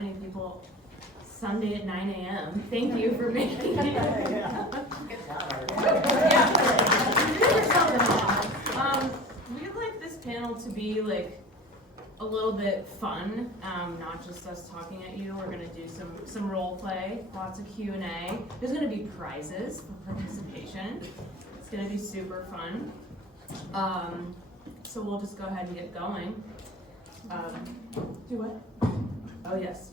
People Sunday at 9 a.m. Thank you for making it. We'd like this panel to be like a little bit fun, not just us talking at you. We're going to do some role play, lots of Q&A. There's going to be prizes for participation. It's going to be super fun. So we'll just go ahead and get going. Do what? Oh, yes.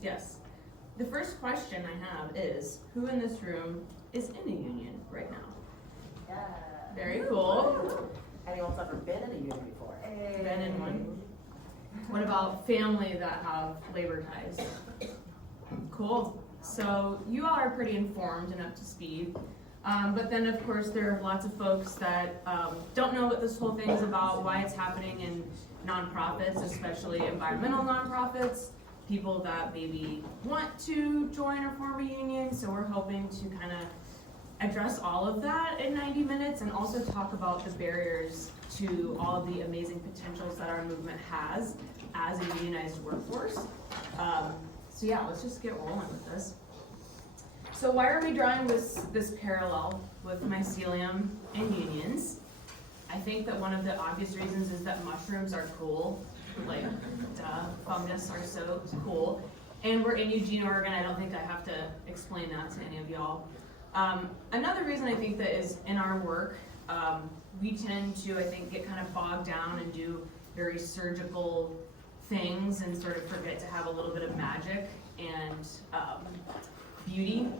The first question I have is, who in this room is in a union right now? Yeah. Very cool. Anyone's ever been in a union before? Been in one. What about family that have labor ties? Cool. So you all are pretty informed and up to speed. But then, of course, there are lots of folks that don't know what this whole thing is about, why it's happening in nonprofits, especially environmental nonprofits, people that maybe want to join or form a union. So we're hoping to kind of address all of that in 90 minutes and also talk about the barriers to all of the amazing potentials that our movement has as a unionized workforce. So yeah, let's just get rolling with this. So why are we drawing this parallel with mycelium and unions? I think that one of the obvious reasons is that mushrooms are cool. Like, fungus are so cool. And we're in Eugene, Oregon. I don't think I have to explain that to any of y'all. Another reason I think that is in our work, we tend to, I think, get kind of bogged down and do very surgical things and sort of forget to have a little bit of magic and beauty.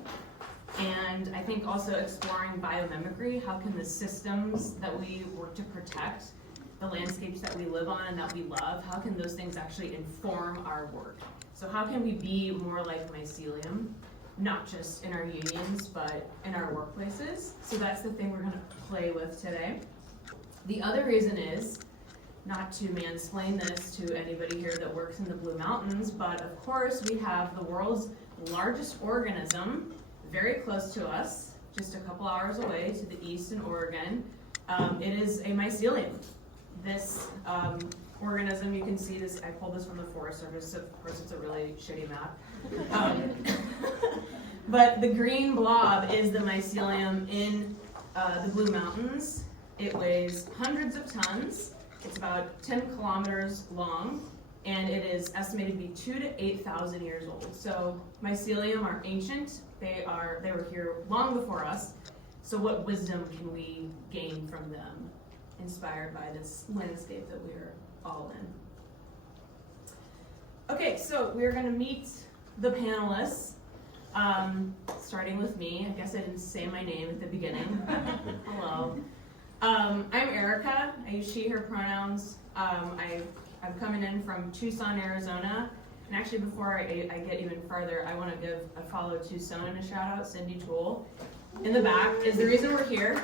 And I think also exploring biomimicry, how can the systems that we work to protect, the landscapes that we live on and that we love, how can those things actually inform our work? So how can we be more like mycelium, not just in our unions, but in our workplaces? So that's the thing we're gonna play with today. The other reason is, not to mansplain this to anybody here that works in the Blue Mountains, but of course we have the world's largest organism very close to us, just a couple hours away to the east in Oregon. It is a mycelium. This organism, you can see this, I pulled this from the Forest Service, so of course it's a really shitty map. But the green blob is the mycelium in the Blue Mountains. It weighs hundreds of tons. It's about 10 kilometers long, and it is estimated to be 2,000 to 8,000 years old. So mycelium are ancient. They were here long before us. So what wisdom can we gain from them, inspired by this landscape that we're all in? Okay, so we're going to meet the panelists, starting with me. I guess I didn't say my name at the beginning. Hello. I'm Erica. I use she, her pronouns. I'm coming in from Tucson, Arizona. And actually, before I get even farther, I want to give a follow Tucson and a shout out. Cindy Toole in the back is the reason we're here.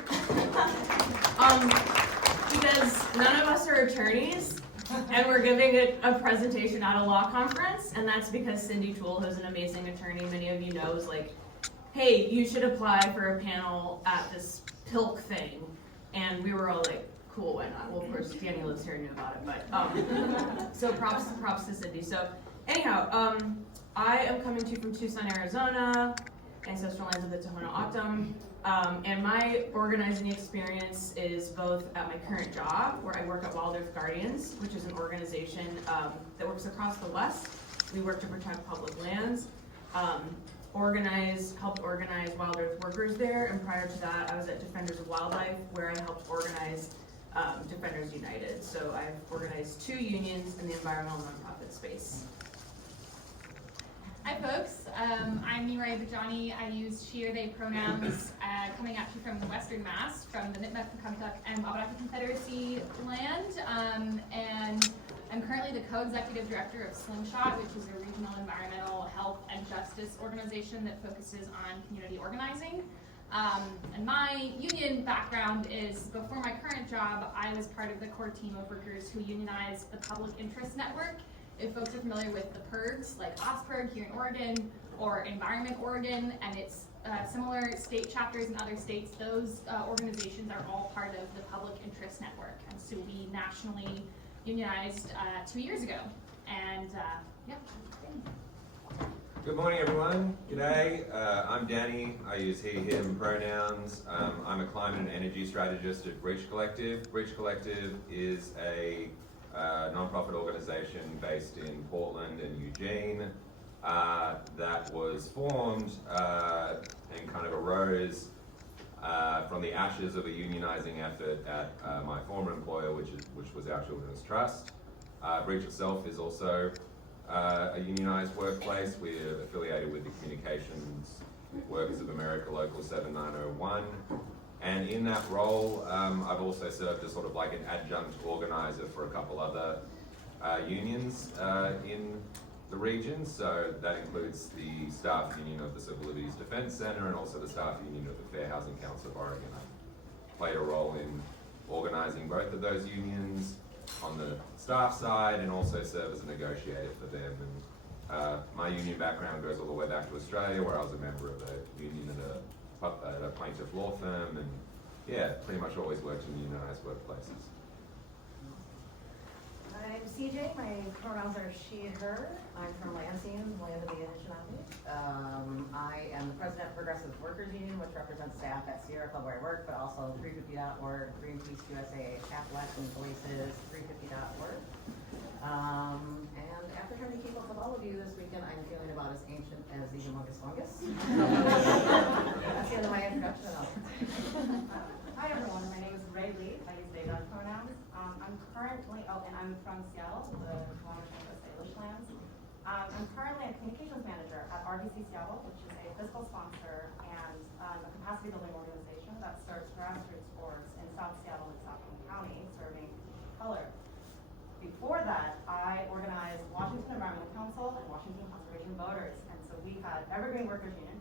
Because none of us are attorneys, and we're giving a presentation at a law conference, and that's because Cindy Toole, who's an amazing attorney, many of you know, is like, hey, you should apply for a panel at this PILC thing. And we were all like, cool, why not? Well, of course, Danny lives here and knew about it, but, so props to Cindy. So anyhow, I am coming to you from Tucson, Arizona, ancestral lands of the Tohono O'odham. And my organizing experience is both at my current job, where I work at Wild Earth Guardians, which is an organization that works across the West. We work to protect public lands, helped organize Wild Earth workers there, and prior to that, I was at Defenders of Wildlife, where I helped organize Defenders United. So I've organized 2 unions in the environmental nonprofit space. Hi folks, I'm Mireille Bejjani. I use she or they pronouns, coming at you from the Western Mass, from the Nipmuc, Pecumtuck, and Wabanaki Confederacy land, and I'm currently the co-executive director of Slingshot, which is a regional environmental health and justice organization that focuses on community organizing. And my union background is, before my current job, I was part of the core team of workers who unionized the Public Interest Network. If folks are familiar with the PIRGs, like OSPIRG here in Oregon, or Environment Oregon, and its similar state chapters in other states, those organizations are all part of the Public Interest Network. And so we nationally unionized 2 years ago. And yeah. Good morning, everyone. G'day. I'm Danny. I use he, him pronouns. I'm a climate and energy strategist at Breach Collective. Breach Collective is a non-profit organization based in Portland and Eugene that was formed and kind of arose from the ashes of a unionizing effort at my former employer, which was our Children's Trust. Breach itself is also a unionized workplace. We're affiliated with the Communications Workers of America Local 7901. And in that role, I've also served as sort of like an adjunct organizer for a couple other unions in the region. So that includes the staff union of the Civil Liberties Defense Center and also the staff union of the Fair Housing Council of Oregon. I played a role in organizing both of those unions on the staff side and also serve as a negotiator for them. And my union background goes all the way back to Australia, where I was a member of a union at a plaintiff law firm, and yeah, pretty much always worked in unionized workplaces. I'm CJ, my pronouns are she, her. I'm from Lansing, land of the Anishinaabe. I am the president of Progressive Workers Union, which represents staff at Sierra Club where I work, but also 350.org, Greenpeace USA, Appalachian Voices, 350.org. And after trying to keep up with all of you this weekend, I'm feeling about as ancient as the humongous fungus. That's the end of my introduction. Hi everyone, my name is Mireille. I use they, them pronouns. I'm currently, and I'm from Seattle, the watershed of Salish lands. I'm currently a communications manager at RBC Seattle, which is a fiscal sponsor and a capacity building organization that serves grassroots orgs in South Seattle and South King County, serving color. Before that, I organized Washington Environmental Council and Washington Conservation Voters, and so we had Evergreen Workers Union,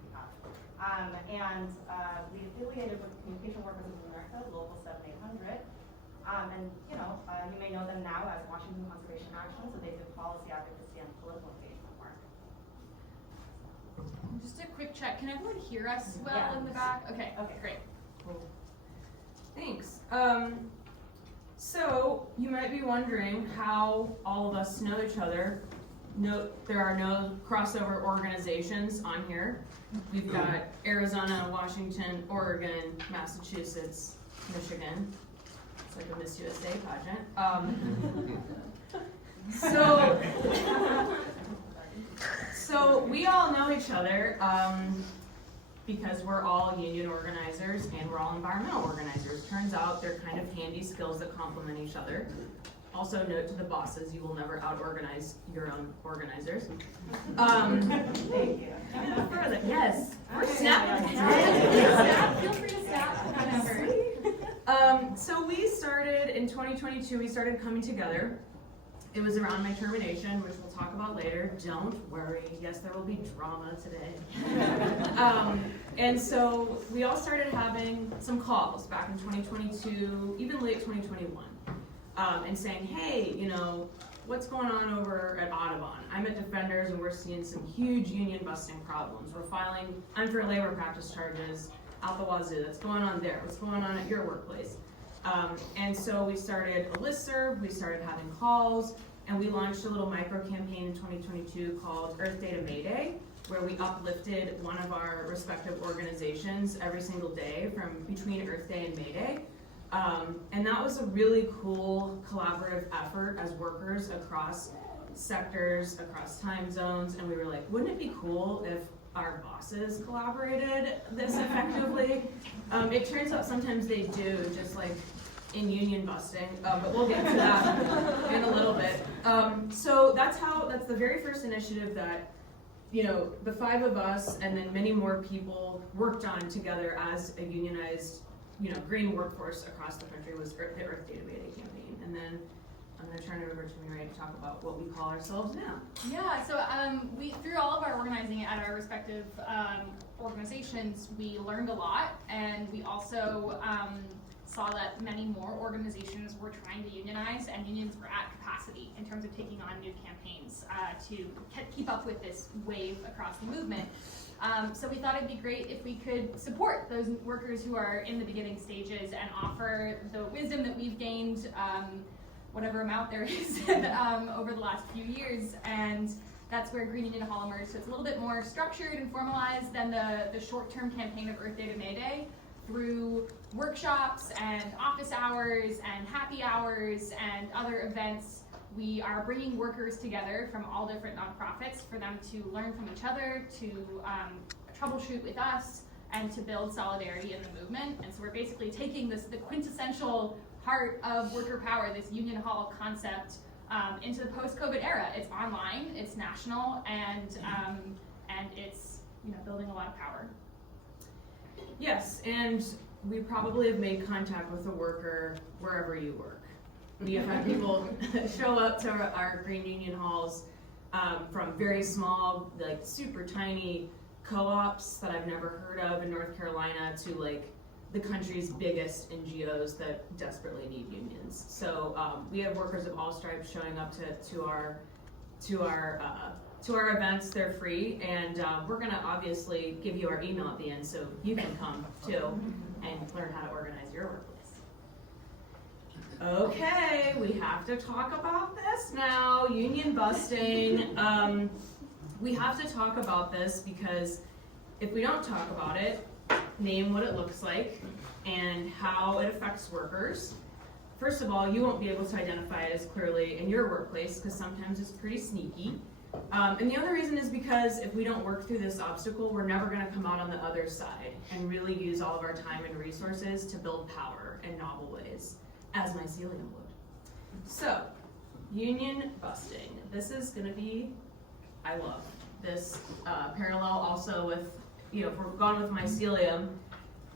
we affiliated with Communication Workers of America, Local 7800, and you may know them now as Washington Conservation Action, so they do policy advocacy and political engagement work. Just a quick check. Can everyone hear us well in the back? Okay, great. Thanks. So you might be wondering how all of us know each other. Note there are no crossover organizations on here. We've got Arizona, Washington, Oregon, Massachusetts, Michigan. It's like a Miss USA pageant. So we all know each other because we're all union organizers and we're all environmental organizers. Turns out they're kind of handy skills that complement each other. Also note to the bosses, you will never out-organize your own organizers. Thank you. Further, yes. Or snap. Feel free to snap whenever. So we started in 2022, we started coming together. It was around my termination, which we'll talk about later. Don't worry, yes, there will be drama today. And so we all started having some calls back in 2022, even late 2021, and saying, hey, what's going on over at Audubon? I'm at Defenders and we're seeing some huge union busting problems. We're filing unfair labor practice charges out the wazoo. That's going on there. What's going on at your workplace? And so we started a listserv, we started having calls, and we launched a little micro campaign in 2022 called Earth Day to May Day, where we uplifted one of our respective organizations every single day from between Earth Day and May Day. And that was a really cool collaborative effort as workers across sectors, across time zones, and we were like, wouldn't it be cool if our bosses collaborated this effectively? It turns out sometimes they do, just like in union busting, but we'll get to that in a little bit. So that's the very first initiative that, the five of us and then many more people worked on together as a unionized, green workforce across the country was the Earth Day to May Day campaign. And then I'm going to turn it over to Mireille to talk about what we call ourselves now. Yeah, so we through all of our organizing at our respective organizations, we learned a lot, and we also saw that many more organizations were trying to unionize, and unions were at capacity in terms of taking on new campaigns to keep up with this wave across the movement. So we thought it'd be great if we could support those workers who are in the beginning stages and offer the wisdom that we've gained, whatever amount there is, over the last few years, and That's where Green Union Hall emerged. So it's a little bit more structured and formalized than the short-term campaign of Earth Day to May Day, through workshops and office hours and happy hours and other events. We are bringing workers together from all different nonprofits for them to learn from each other, to troubleshoot with us, and to build solidarity in the movement. And so we're basically taking the quintessential heart of worker power, this union hall concept, into the post-COVID era. It's online, it's national, and it's building a lot of power. Yes, and we probably have made contact with a worker wherever you work. We have had people show up to our Green Union halls from very small, like super tiny co-ops that I've never heard of in North Carolina to like the country's biggest NGOs that desperately need unions. So we have workers of all stripes showing up to our events. They're free, and we're gonna obviously give you our email at the end so you can come too and learn how to organize your workplace. Okay, we have to talk about this now. Union busting. We have to talk about this because if we don't talk about it, name what it looks like and how it affects workers. First of all, you won't be able to identify it as clearly in your workplace because sometimes it's pretty sneaky. And the other reason is because if we don't work through this obstacle, we're never going to come out on the other side and really use all of our time and resources to build power in novel ways, as Mycelial would. So, union busting. This is going to be, I love this parallel also with, if we're gone with mycelium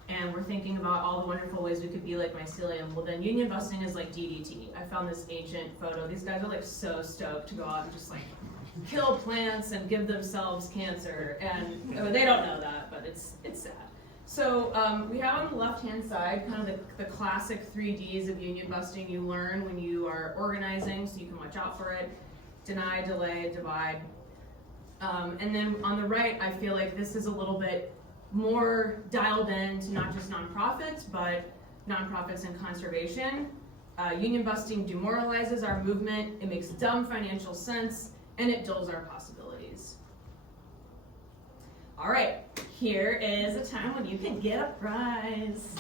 and we're thinking about all the wonderful ways we could be like mycelium, well then union busting is like DDT. I found this ancient photo. These guys are like so stoked to go out and just like kill plants and give themselves cancer, and they don't know that, but it's sad. So we have on the left-hand side kind of the classic 3 Ds of union busting you learn when you are organizing, so you can watch out for it: deny, delay, divide. And then on the right, I feel like this is a little bit more dialed in to not just nonprofits, but nonprofits and conservation. Union busting demoralizes our movement, it makes dumb financial sense, and it dulls our possibilities. All right, here is a time when you can get a prize.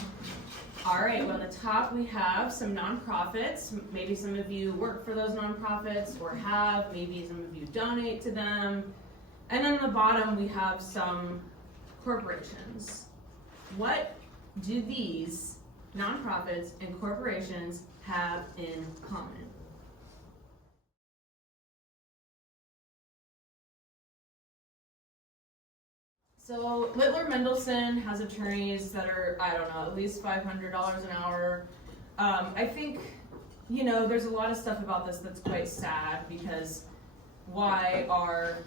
All right, well, at the top we have some nonprofits. Maybe some of you work for those nonprofits or have, maybe some of you donate to them. And then at the bottom we have some corporations. What do these nonprofits and corporations have in common? So Littler Mendelsohn has attorneys that are, I don't know, at least $500 an hour. I think, there's a lot of stuff about this that's quite sad, because why are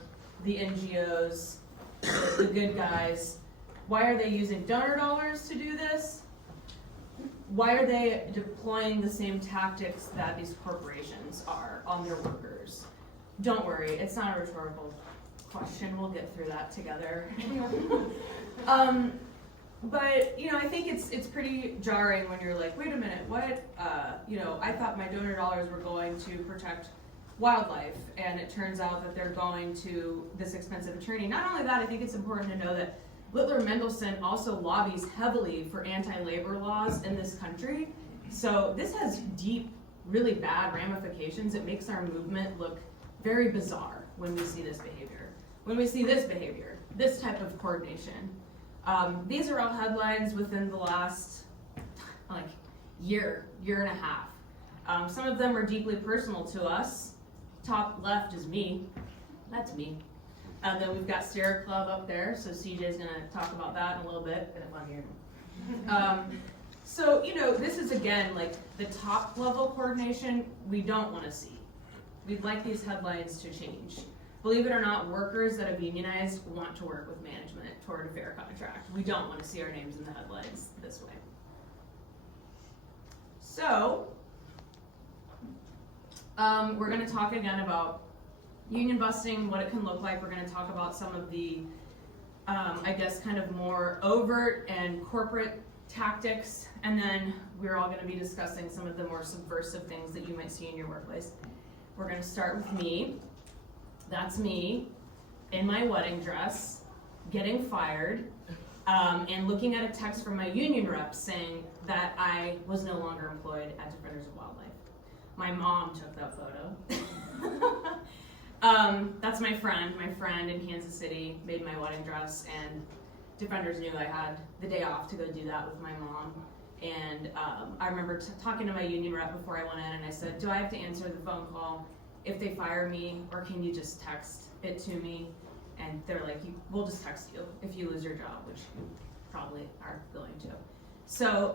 the NGOs, the good guys, why are they using donor dollars to do this? Why are they deploying the same tactics that these corporations are on their workers? Don't worry, it's not a rhetorical question. We'll get through that together. But I think it's pretty jarring when you're like, wait a minute, what? I thought my donor dollars were going to protect wildlife, and it turns out that they're going to this expensive attorney. Not only that, I think it's important to know that Littler Mendelsohn also lobbies heavily for anti-labor laws in this country. So this has deep, really bad ramifications. It makes our movement look very bizarre when we see this behavior. When we see this behavior, this type of coordination. These are all headlines within the last year and a half. Some of them are deeply personal to us. Top left is me. That's me. And then we've got Sierra Club up there, so CJ's gonna talk about that in a little bit. So, this is again like the top level coordination we don't want to see. We'd like these headlines to change. Believe it or not, workers that have unionized want to work with management toward a fair contract. We don't want to see our names in the headlines this way. So, we're going to talk again about union busting, what it can look like. We're going to talk about some of the, kind of more overt and corporate tactics, and then we're all going to be discussing some of the more subversive things that you might see in your workplace. We're going to start with me. That's me in my wedding dress, getting fired, and looking at a text from my union rep saying that I was no longer employed at Defenders of Wildlife. My mom took that photo. That's my friend. My friend in Kansas City made my wedding dress, and Defenders knew I had the day off to go do that with my mom. And I remember talking to my union rep before I went in, and I said, do I have to answer the phone call if they fire me, or can you just text it to me? And they're like, we'll just text you if you lose your job, which you probably are going to. So,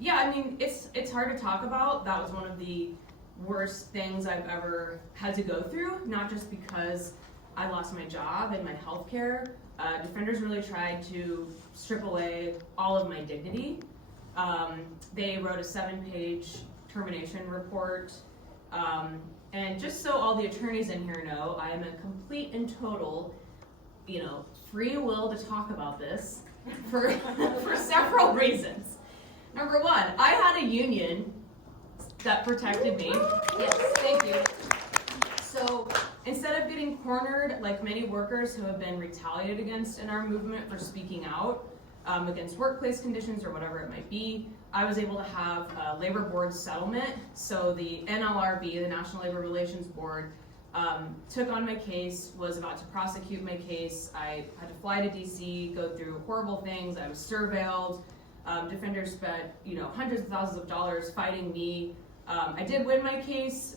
yeah, I mean, it's hard to talk about. That was one of the worst things I've ever had to go through, not just because I lost my job and my health care. Defenders really tried to strip away all of my dignity. They wrote a 7-page termination report. And just so all the attorneys in here know, I am a complete and total, free will to talk about this for several reasons. Number one, I had a union that protected me. Yes, thank you. So instead of getting cornered like many workers who have been retaliated against in our movement for speaking out against workplace conditions or whatever it might be, I was able to have a labor board settlement. So the NLRB, the National Labor Relations Board, took on my case, was about to prosecute my case. I had to fly to DC, go through horrible things. I was surveilled. Defenders spent, hundreds of thousands of dollars fighting me. I did win my case.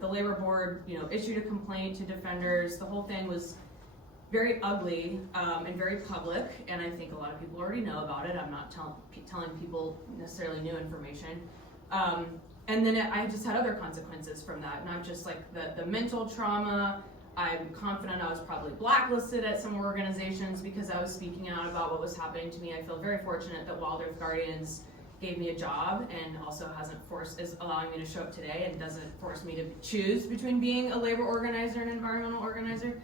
The labor board, issued a complaint to Defenders. The whole thing was very ugly and very public, and I think a lot of people already know about it. I'm not telling people necessarily new information. And then I just had other consequences from that, not just like the mental trauma. I'm confident I was probably blacklisted at some organizations because I was speaking out about what was happening to me. I feel very fortunate that Wild Earth Guardians gave me a job and also is allowing me to show up today and doesn't force me to choose between being a labor organizer and environmental organizer.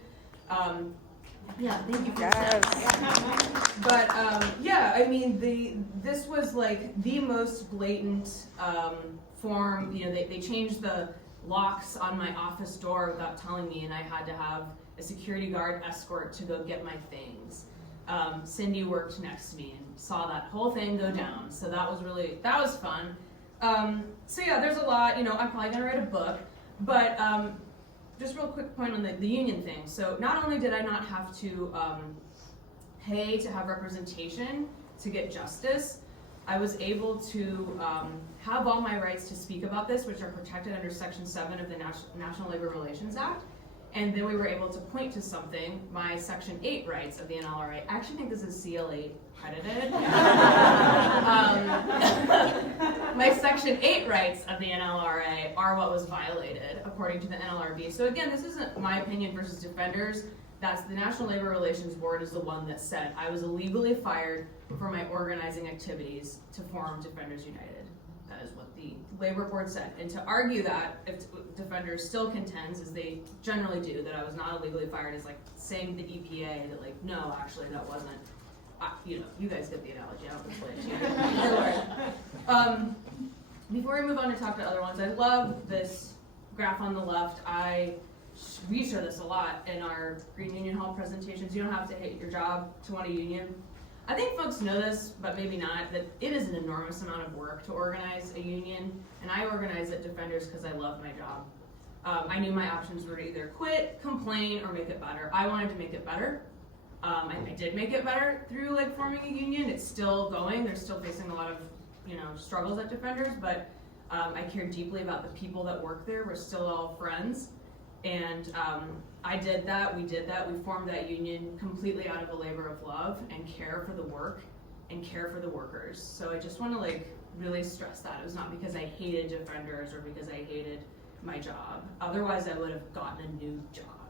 Yeah, thank you for that. But yeah, I mean, this was like the most blatant form. They changed the locks on my office door without telling me, and I had to have a security guard escort to go get my things. Cindy worked next to me and saw that whole thing go down, so that was fun. So yeah, there's a lot. I'm probably gonna write a book, but just real quick point on the union thing. So not only did I not have to pay to have representation to get justice, I was able to have all my rights to speak about this, which are protected under Section 7 of the National Labor Relations Act. And then we were able to point to something, my Section 8 rights of the NLRA. I actually think this is CL8 credited. My Section 8 rights of the NLRA are what was violated, according to the NLRB. So again, this isn't my opinion versus Defenders. That's the National Labor Relations Board is the one that said I was illegally fired for my organizing activities to form Defenders United. That is what the Labor Board said. And to argue that, if Defenders still contends, as they generally do, that I was not illegally fired is like saying to the EPA that like, no, actually that wasn't. You guys get the analogy. I don't explain it. Before we move on to talk to other ones, I love this graph on the left. We show this a lot in our Green Union Hall presentations. You don't have to hate your job to want a union. I think folks know this, but maybe not, that it is an enormous amount of work to organize a union, and I organize at Defenders because I love my job. I knew my options were to either quit, complain, or make it better. I wanted to make it better. I did make it better through forming a union. It's still going. They're still facing a lot of struggles at Defenders, but I care deeply about the people that work there. We're still all friends. And I did that, we formed that union completely out of a labor of love and care for the work and care for the workers. So I just want to really stress that. It was not because I hated Defenders or because I hated my job. Otherwise I would have gotten a new job.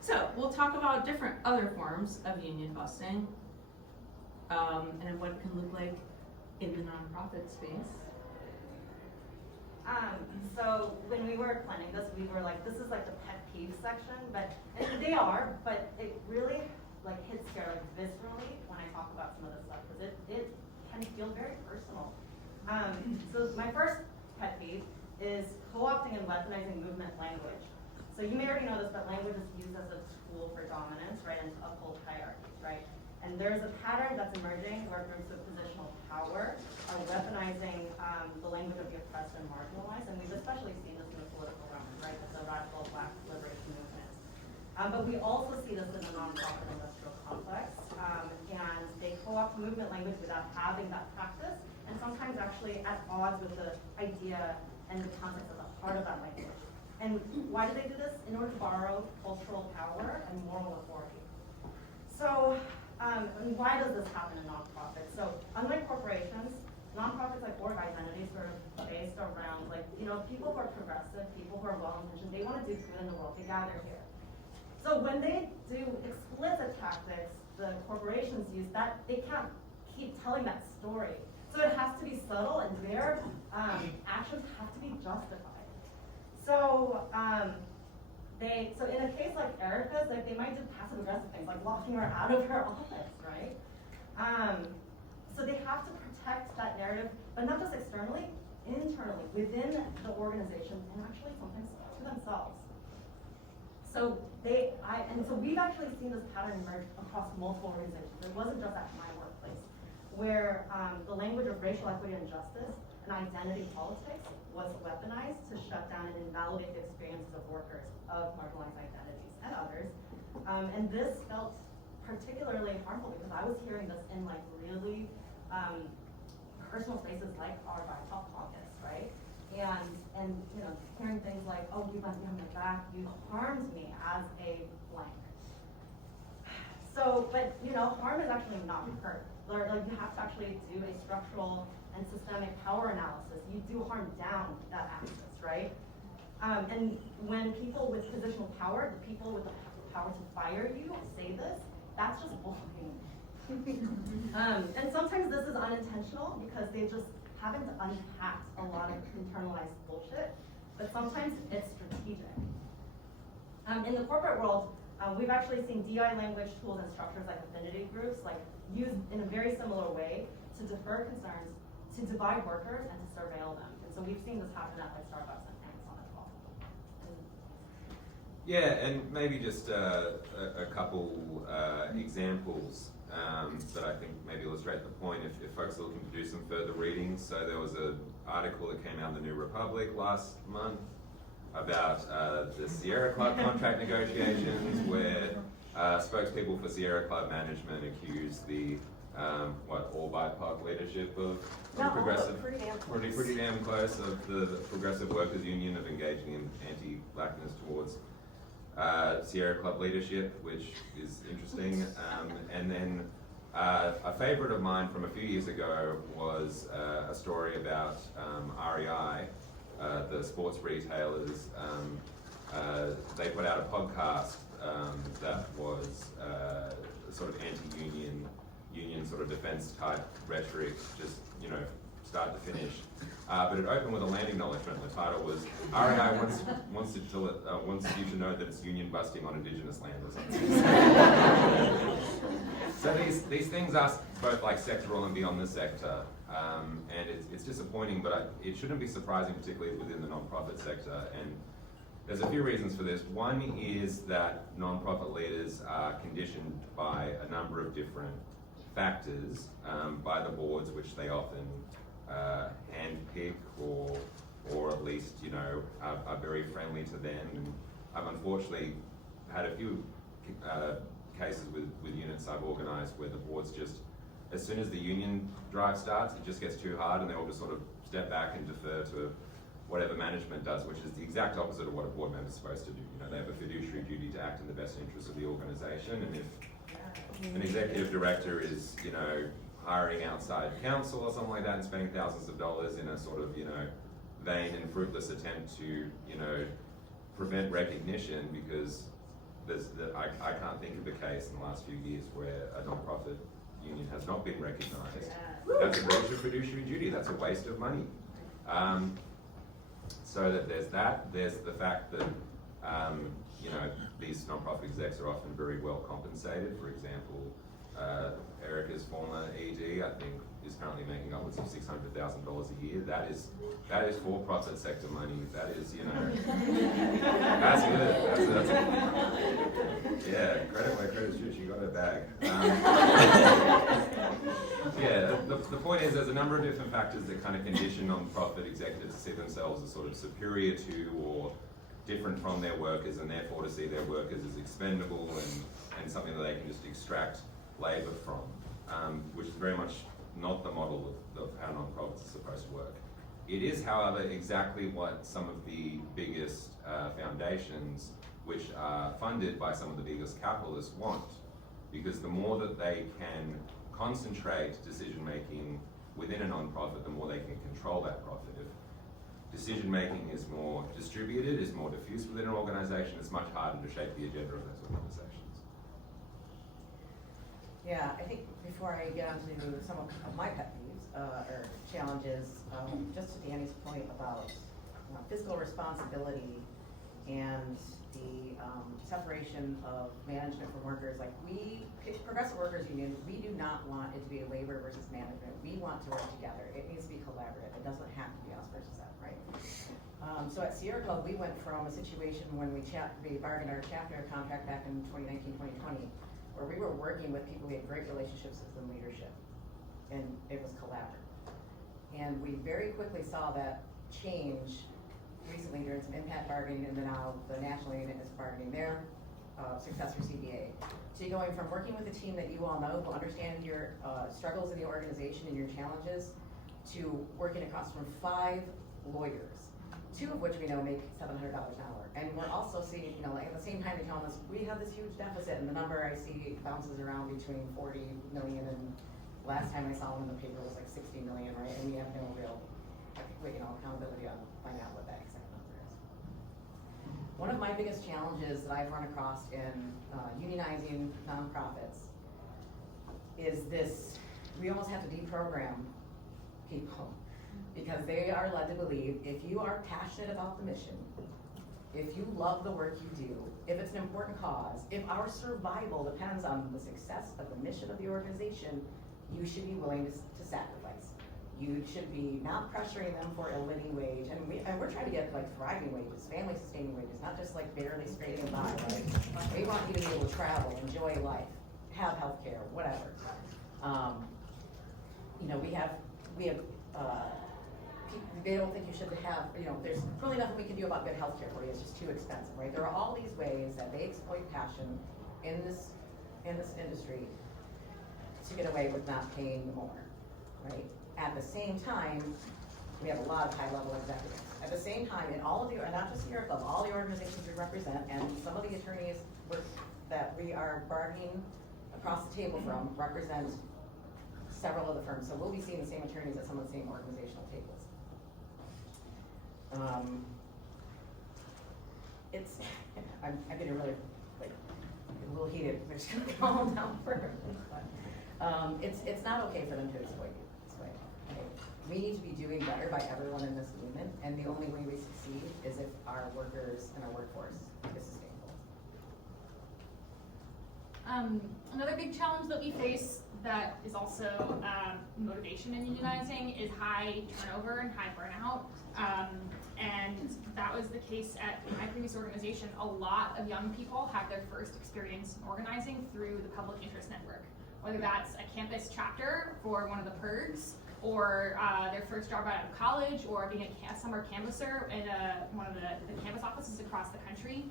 So we'll talk about different other forms of union busting and what it can look like in the nonprofit space. So when we were planning this, we were like, this is the pet peeve section, and they are, but it really hits here viscerally when I talk about some of this stuff, because it can feel very personal. So my first pet peeve is co-opting and weaponizing movement language. So you may already know this, but language is used as a tool for dominance, right, and to uphold hierarchies, right? And there's a pattern that's emerging where groups with positional power are weaponizing the language of the oppressed and marginalized, and we've especially seen this in the political realm, right, with the radical Black liberation movement. But we also see this in the nonprofit industrial complex, and they co-opt movement language without having that practice, and sometimes actually at odds with the idea and the concept at the heart of that language. And why do they do this? In order to borrow cultural power and moral authority. So, and why does this happen in nonprofits? So, unlike corporations, nonprofits like org identities sort of based around, like, you know, people who are progressive, people who are well-intentioned, they want to do good in the world, they gather here. So when they do explicit tactics, the corporations use that, they can't keep telling that story. So it has to be subtle, and their actions have to be justified. So, so in a case like Erica's, like they might do passive aggressive things, like locking her out of her office, right? So they have to protect that narrative, but not just externally, internally, within the organization, and actually sometimes to themselves. So so we've actually seen this pattern emerge across multiple organizations. It wasn't just at my workplace, where the language of racial equity and justice and identity politics was weaponized to shut down and invalidate the experiences of workers of marginalized identities and others. And this felt particularly harmful because I was hearing this in like really personal spaces like our BIPOC caucus, right? And you know, hearing things like, oh, you left me on my back, you harmed me as a blank. So, but you know, harm is actually not hurt. Like you have to actually do a structural and systemic power analysis. You do harm down that axis, right? And when people with positional power, the people with the power to fire you, say this, that's just bullying. And sometimes this is unintentional because they just haven't unpacked a lot of internalized bullshit, but sometimes it's strategic. In the corporate world, we've actually seen DI language tools and structures like affinity groups, like used in a very similar way to defer concerns, to divide workers, and to surveil them. And so we've seen this happen at like Starbucks and Amazon as well. Yeah, and maybe just a couple examples that I think maybe illustrate the point if folks are looking to do some further reading. So there was an article that came out in the New Republic last month about the Sierra Club contract negotiations, where spokespeople for Sierra Club management accused the all BIPOC leadership of progressive, pretty damn close, of the Progressive Workers Union of engaging in anti-blackness towards Sierra Club leadership, which is interesting. And then a favorite of mine from a few years ago was a story about REI, the sports retailers. They put out a podcast that was sort of anti-union, union sort of defense type rhetoric, just, you know, start to finish. But it opened with a land acknowledgement. The title was REI wants you to know that it's union busting on Indigenous land or something. So these things are both like sectoral and beyond the sector, and it's disappointing, but it shouldn't be surprising, particularly within the nonprofit sector. And there's a few reasons for this. One is that nonprofit leaders are conditioned by a number of different factors by the boards, which they often handpick or at least, you know, are very friendly to them. And I've unfortunately had a few cases with units I've organised where the boards just, as soon as the union drive starts, it just gets too hard and they all just sort of step back and defer to whatever management does, which is the exact opposite of what a board member is supposed to do. You know, they have a fiduciary duty to act in the best interest of the organisation, and if an executive director is, you know, hiring outside counsel or something like that and spending thousands of dollars in a sort of, you know, vain and fruitless attempt to, you know, prevent recognition, because I can't think of a case in the last few years where a non-profit union has not been recognised. That's a breach of fiduciary duty. That's a waste of money. So that there's the fact that, you know, these non-profit execs are often very well compensated. For example, Erica's former ED, I think, is currently making upwards of $600,000 a year. That is for-profit sector money. That is, that's good. Yeah, credit where credit's due. She got her bag. Yeah, the point is, there's a number of different factors that kind of condition non-profit executives to see themselves as sort of superior to or different from their workers, and therefore to see their workers as expendable and something that they can just extract labor from, which is very much not the model of how non-profits are supposed to work. It is, however, exactly what some of the biggest foundations, which are funded by some of the biggest capitalists, want. Because the more that they can concentrate decision-making within a non-profit, the more they can control that profit. If decision-making is more distributed, is more diffuse within an organization, it's much harder to shape the agenda of those organizations. Yeah, I think before I get on to some of my pet peeves or challenges, just to Danny's point about fiscal responsibility and the separation of management from workers, like Progressive Workers Union, we do not want it to be a labor versus management. We want to work together. It needs to be collaborative. It doesn't have to be us versus them, right? So at Sierra Club, we went from a situation when we bargained our chapter contract back in 2019, 2020, where we were working with people we had great relationships with in leadership, and it was collaborative. And we very quickly saw that change recently during some impact bargaining, and then now the national unit is bargaining their successor CBA. So you're going from working with a team that you all know, who understand your struggles in the organization and your challenges, to working across from 5 lawyers, 2 of which we know make $700 an hour. And we're also seeing, like at the same time they tell us, we have this huge deficit, and the number I see bounces around between 40 million and last time I saw them in the paper was like 60 million, right? And we have no real, accountability on finding out what that exact number is. One of my biggest challenges that I've run across in unionizing nonprofits is this: we almost have to deprogram people, because they are led to believe if you are passionate about the mission, if you love the work you do, if it's an important cause, if our survival depends on the success of the mission of the organization, you should be willing to sacrifice. You should be not pressuring them for a living wage, and we're trying to get like thriving wages, family sustaining wages, not just like barely scraping by, right? We want you to be able to travel, enjoy life, have health care, whatever. They don't think you should have, there's really nothing we can do about good health care for you, it's just too expensive, right? There are all these ways that they exploit passion in this industry to get away with not paying you more, right? At the same time, we have a lot of high-level executives. At the same time, in all of the, and not just Sierra Club, all the organizations we represent, and some of the attorneys that we are bargaining across the table from represent several of the firms. So we'll be seeing the same attorneys at some of the same organizational tables. I'm getting really a little heated. We're just gonna calm down for a minute. But it's not okay for them to exploit you this way. Okay? We need to be doing better by everyone in this movement, and the only way we succeed is if our workers and our workforce is sustainable. Another big challenge that we face that is also motivation in unionizing is high turnover and high burnout. And that was the case at my previous organization. A lot of young people have their first experience in organizing through the public interest network, whether that's a campus chapter for one of the PERGs, or their first job out of college, or being a summer canvasser in one of the campus offices across the country.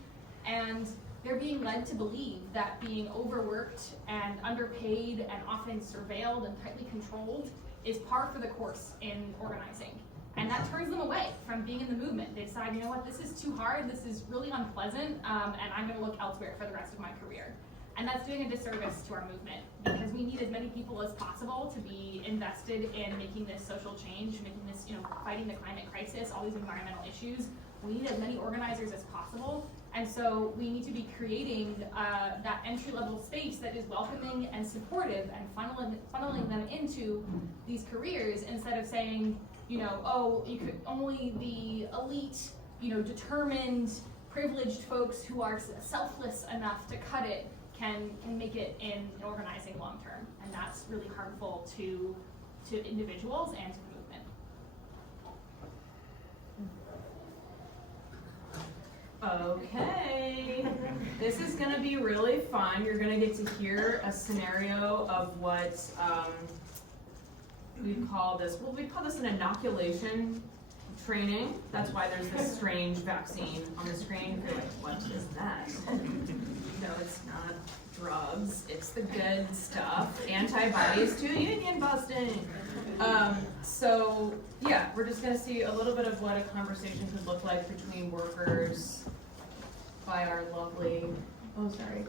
And they're being led to believe that being overworked and underpaid and often surveilled and tightly controlled is par for the course in organizing. And that turns them away from being in the movement. They decide, you know what, this is too hard, this is really unpleasant, and I'm gonna look elsewhere for the rest of my career. And that's doing a disservice to our movement, because we need as many people as possible to be invested in making this social change, making this, fighting the climate crisis, all these environmental issues. We need as many organizers as possible. And so we need to be creating that entry-level space that is welcoming and supportive and funneling them into these careers, instead of saying, you could only the elite, determined, privileged folks who are selfless enough to cut it can make it in organizing long term, and that's really harmful to individuals and to the movement. Okay, this is gonna be really fun. You're gonna get to hear a scenario of what we call this an inoculation training. That's why there's this strange vaccine on the screen. You're like, what is that? No, it's not drugs. It's the good stuff. Antibodies to union busting. So yeah, we're just gonna see a little bit of what a conversation could look like between workers by our lovely, oh sorry.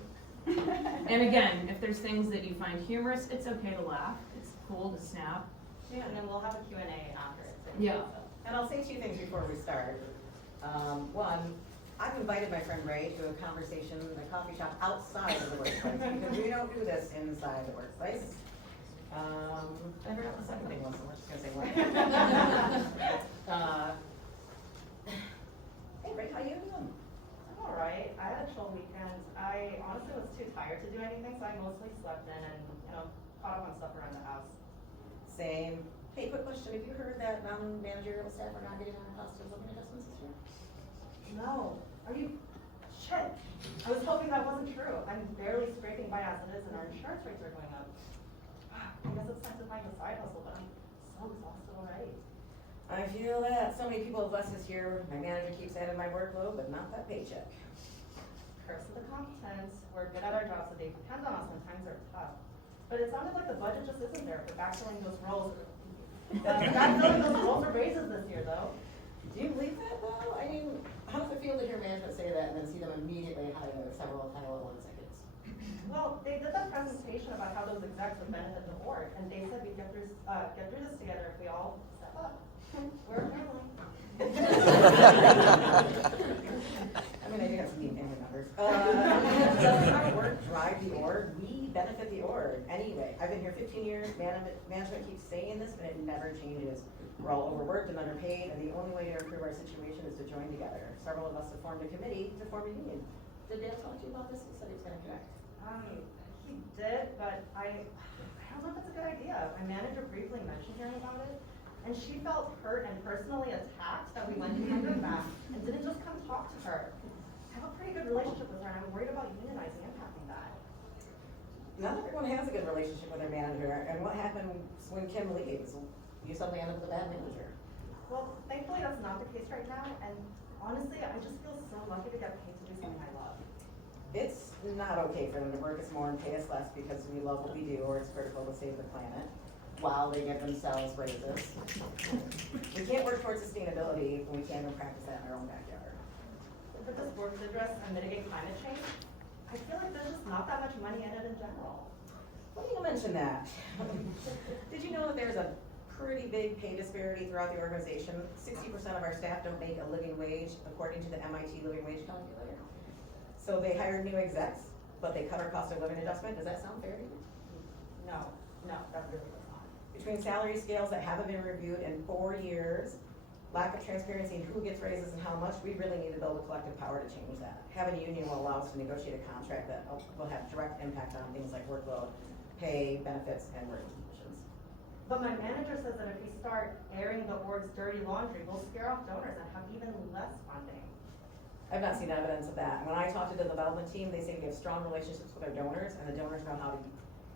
And again, if there's things that you find humorous, it's okay to laugh. It's cool to snap. Yeah, and then we'll have a Q&A after it. Yeah. And I'll say 2 things before we start. One, I've invited my friend Ray to a conversation in a coffee shop outside of the workplace, because we don't do this inside the workplace. I forgot the second thing was, so we're just gonna say one. Hey Ray, how you doing? I'm all right. I had a chill weekend. I honestly was too tired to do anything, so I mostly slept in and, caught up on stuff around the house. Same. Hey, quick question. Have you heard that non-managerial staff are not getting on cost of living adjustments this year? No. Are you? Shit. I was hoping that wasn't true. I'm barely scraping by as it is, and our insurance rates are going up. I guess it's time to find a side hustle, but I'm so exhausted already. I feel that. So many people have left this year. My manager keeps adding my workload, but not that paycheck. Curse of the competence. We're good at our jobs, so they depend on us when times are tough. But it sounded like the budget just isn't there for backfilling those roles. Backfilling those roles or raises this year, though. Do you believe that, though? I mean, how does it feel to hear management say that and then see them immediately hire several high-level executives? Well, they did that presentation about how those execs would benefit the board, and they said we'd get through this together if we all step up. We're a family. I mean, I do have some neat family members. Doesn't our work drive the org? We benefit the org anyway. I've been here 15 years. Management keeps saying this, but it never changes. We're all overworked and underpaid, and the only way to improve our situation is to join together. Several of us have formed a committee to form a union. Did Dale talk to you about this? He said he was going to connect. He did, but I don't know if it's a good idea. My manager briefly mentioned hearing about it, and she felt hurt and personally attacked that we went behind her back and didn't just come talk to her. I have a pretty good relationship with her, and I'm worried about unionizing impacting that. Not everyone has a good relationship with their manager, and what happens when Kim leaves? You suddenly end up with a bad manager. Well, thankfully that's not the case right now, and honestly, I just feel so lucky to get paid to do something I love. It's not okay for them to work us more and pay us less because we love what we do or it's critical to save the planet while they give themselves raises. We can't work towards sustainability when we can't even practice that in our own backyard. If it just works to address and mitigate climate change, I feel like there's just not that much money in it in general. Funny you mention that. Did you know that there's a pretty big pay disparity throughout the organization? 60% of our staff don't make a living wage according to the MIT living wage calculator. So they hire new execs, but they cut our cost of living adjustment. Does that sound fair to you? No, that really does not. Between salary scales that haven't been reviewed in 4 years, lack of transparency in who gets raises and how much, we really need to build a collective power to change that. Having a union will allow us to negotiate a contract that will have direct impact on things like workload, pay, benefits, and working conditions. But my manager says that if we start airing the org's dirty laundry, we'll scare off donors and have even less funding. I've not seen evidence of that. When I talk to the development team, they say we have strong relationships with our donors, and the donors know how to,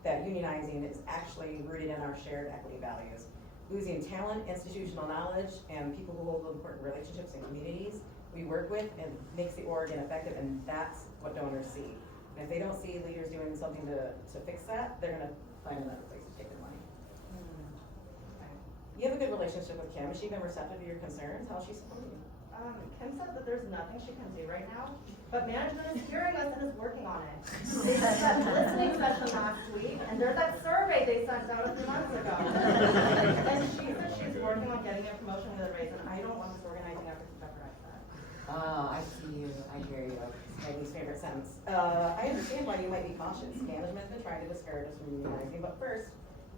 that unionizing is actually rooted in our shared equity values. Losing talent, institutional knowledge, and people who hold important relationships in communities we work with, and makes the org ineffective, and that's what donors see. And if they don't see leaders doing something to fix that, they're gonna find another place to take their money. Okay. You have a good relationship with Kim. Has she been receptive to your concerns? How's she supporting you? Kim said that there's nothing she can do right now, but management is hearing us and is working on it. They had that listening session last week, and there's that survey they sent out a few months ago. And she said she's working on getting a promotion with a raise, and I don't want this organizing effort to jeopardize that. I see you. I hear you. It's my least favorite sentence. I understand why you might be cautious. Management's been trying to discourage us from unionizing, but first,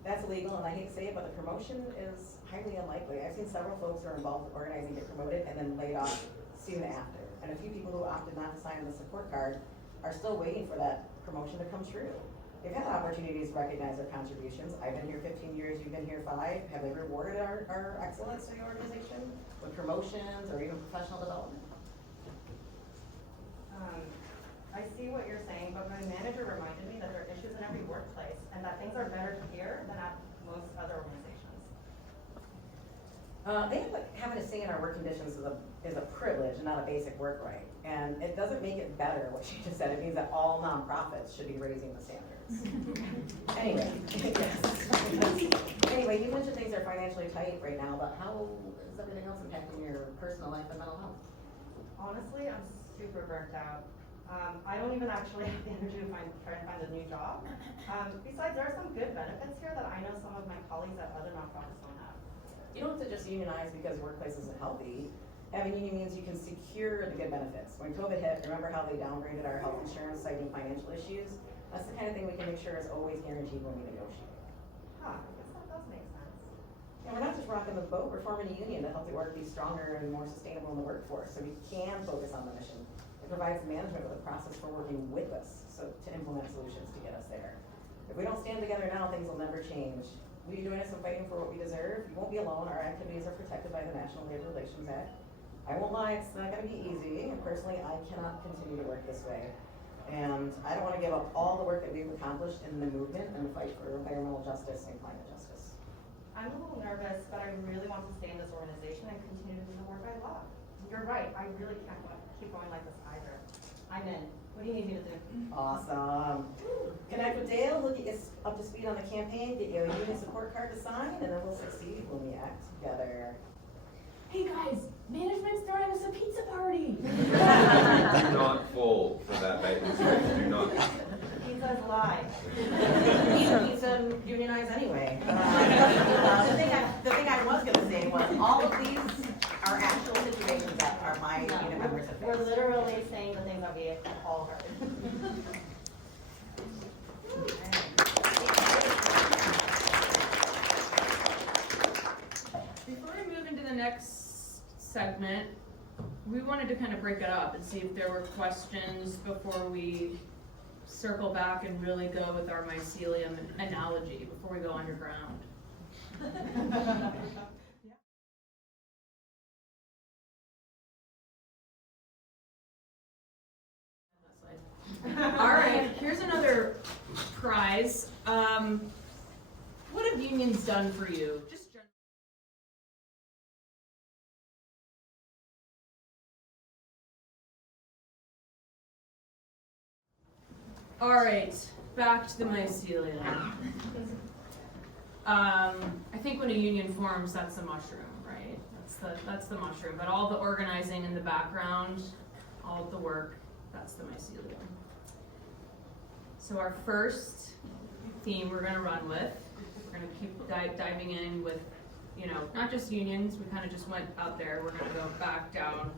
that's illegal, and I hate to say it, but the promotion is highly unlikely. I've seen several folks who are involved with organizing get promoted and then laid off soon after. And a few people who opted not to sign the support card are still waiting for that promotion to come true. They've had opportunities to recognize their contributions. I've been here 15 years, you've been here 5. Have they rewarded our excellence in the organization with promotions or even professional development? I see what you're saying, but my manager reminded me that there are issues in every workplace and that things are better here than at most other organizations. They have having a say in our work conditions is a privilege and not a basic work right. And it doesn't make it better, what she just said. It means that all nonprofits should be raising the standards. Anyway, yes. Anyway, you mentioned things are financially tight right now, but how is everything else impacting your personal life and mental health? Honestly, I'm super burnt out. I don't even actually have the energy to try and find a new job. Besides, there are some good benefits here that I know some of my colleagues at other nonprofits don't have. You don't have to just unionize because the workplace isn't healthy. Having a union means you can secure the good benefits. When COVID hit, remember how they downgraded our health insurance citing financial issues? That's the kind of thing we can make sure is always guaranteed when we negotiate. Huh, I guess that does make sense. And we're not just rocking the boat, we're forming a union to help the org be stronger and more sustainable in the workforce so we can focus on the mission. It provides management with a process for working with us to implement solutions to get us there. If we don't stand together now, things will never change. Will you join us in fighting for what we deserve? You won't be alone. Our activities are protected by the National Labor Relations Act. I won't lie, it's not going to be easy. And personally, I cannot continue to work this way. And I don't want to give up all the work that we've accomplished in the movement and the fight for environmental justice and climate justice. I'm a little nervous, but I really want to stay in this organization and continue to do the work I love. You're right, I really can't keep going like this either. I'm in. What do you need me to do? Awesome. Connect with Dale, he'll get you up to speed on the campaign, get you a union support card to sign, and then we'll succeed when we act together. Hey guys, management's throwing us a pizza party. Do not fall for that bait and switch. Do not. Pizza's live. Pizza unionize anyway. The thing I was going to say was all of these are actual situations that are my union members have We're faced. literally saying the things that we all heard. Before we move into the next segment, we wanted to kind of break it up and see if there were questions before we circle back and really go with our mycelium analogy before we go underground. All right, here's another prize. What have unions done for you? Just generally. All right, back to the mycelium. I think when a union forms, that's the mushroom, right? That's the mushroom. But all the organizing in the background, all of the work, that's the mycelium. So our first theme we're going to run with, we're going to keep diving in with, not just unions. We kind of just went out there. We're going to go back down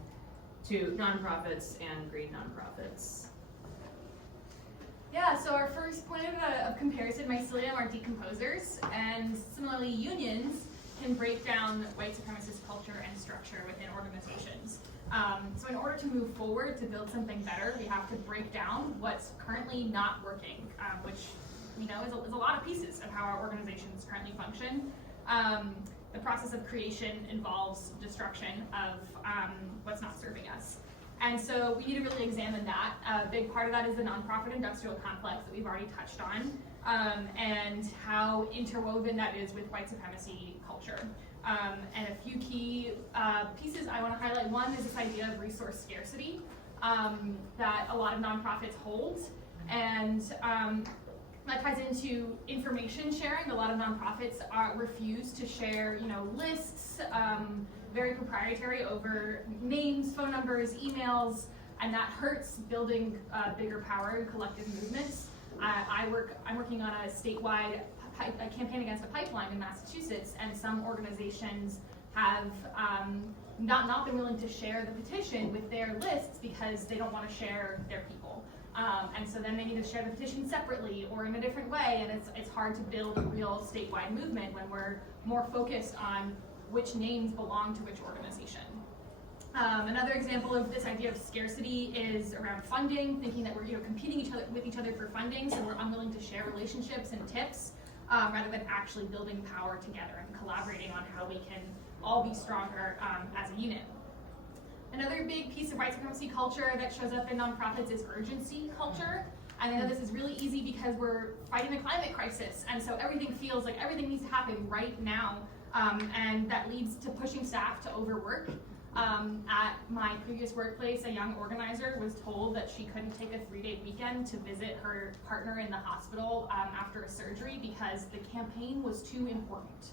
to nonprofits and green nonprofits. Yeah, so our first point of comparison, mycelium are decomposers, and similarly unions can break down white supremacist culture and structure within organizations. So in order to move forward to build something better, we have to break down what's currently not working, which we know is a lot of pieces of how our organizations currently function. The process of creation involves destruction of what's not serving us. And so we need to really examine that. A big part of that is the nonprofit industrial complex that we've already touched on, and how interwoven that is with white supremacy culture. And a few key pieces I want to highlight. One is this idea of resource scarcity that a lot of nonprofits hold, and that ties into information sharing. A lot of nonprofits refuse to share, lists, very proprietary over names, phone numbers, emails, and that hurts building bigger power and collective movements. I'm working on a statewide a campaign against a pipeline in Massachusetts, and some organizations have not been willing to share the petition with their lists because they don't want to share their people. And so then they need to share the petition separately or in a different way, and it's hard to build a real statewide movement when we're more focused on which names belong to which organization. Another example of this idea of scarcity is around funding, thinking that we're competing with each other for funding, so we're unwilling to share relationships and tips rather than actually building power together and collaborating on how we can all be stronger as a unit. Another big piece of white supremacy culture that shows up in nonprofits is urgency culture. And I know this is really easy because we're fighting the climate crisis, and so everything feels like everything needs to happen right now, and that leads to pushing staff to overwork. At my previous workplace, a young organizer was told that she couldn't take a 3-day weekend to visit her partner in the hospital after a surgery because the campaign was too important.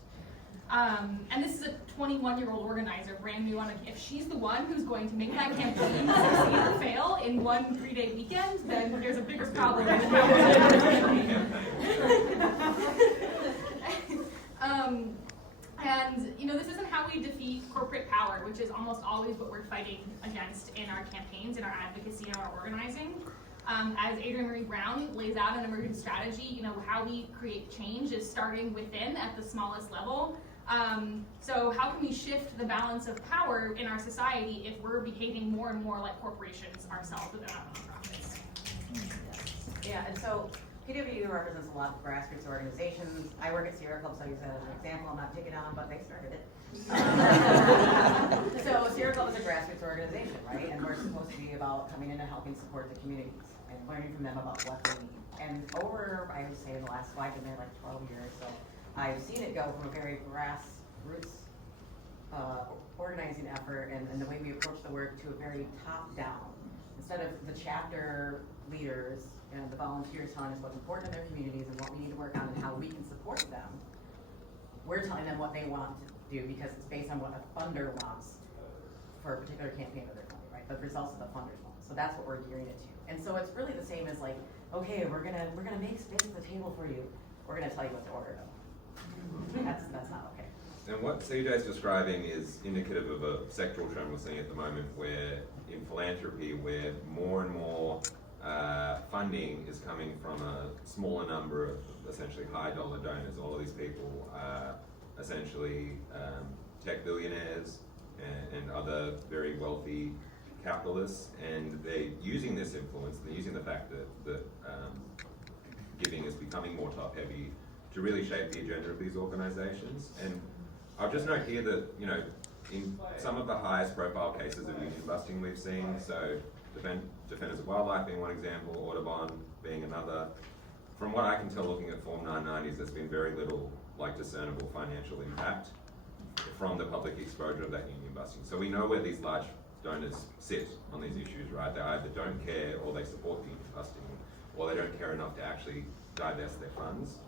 And this is a 21-year-old organizer, brand new on a, if she's the one who's going to make that campaign succeed or fail in one 3-day weekend, then there's a bigger problem than And this isn't how we defeat corporate power, which is almost always what we're fighting against in our campaigns, in our advocacy, and our organizing. As Adrienne Marie Brown lays out in Emergent Strategy, how we create change is starting within at the smallest level. So how can we shift the balance of power in our society if we're behaving more and more like corporations ourselves within our nonprofits? Yeah, and so PWU represents a lot of grassroots organizations. I work at Sierra Club, so I use that as an example. I'm not picking on them, but they started it. So Sierra Club is a grassroots organization, right? And we're supposed to be about coming in and helping support the communities and learning from them about what they need. And over, I would say, the last, I've been there like 12 years, so I've seen it go from a very grassroots organizing effort and the way we approach the work to a very top-down. Instead of the chapter leaders and the volunteers telling us what's important in their communities and what we need to work on and how we can support them, we're telling them what they want to do because it's based on what a funder wants for a particular campaign or their money, right? The results of the funders want. So that's what we're gearing it to. And so it's really the same as like, okay, we're gonna make space at the table for you. We're gonna tell you what to order though. That's not okay. And what CJ is describing is indicative of a sectoral trend we're seeing at the moment where in philanthropy, where more and more funding is coming from a smaller number of essentially high dollar donors. All of these people are essentially tech billionaires and other very wealthy capitalists, and they're using this influence, they're using the fact that giving is becoming more top heavy to really shape the agenda of these organizations. And I'll just note here that, in some of the highest profile cases of union busting we've seen, so Defenders of Wildlife being one example, Audubon being another. From what I can tell looking at Form 990s, there's been very little discernible financial impact from the public exposure of that union busting. So we know where these large donors sit on these issues, right? They either don't care or they support the union busting, or they don't care enough to actually divest their funds.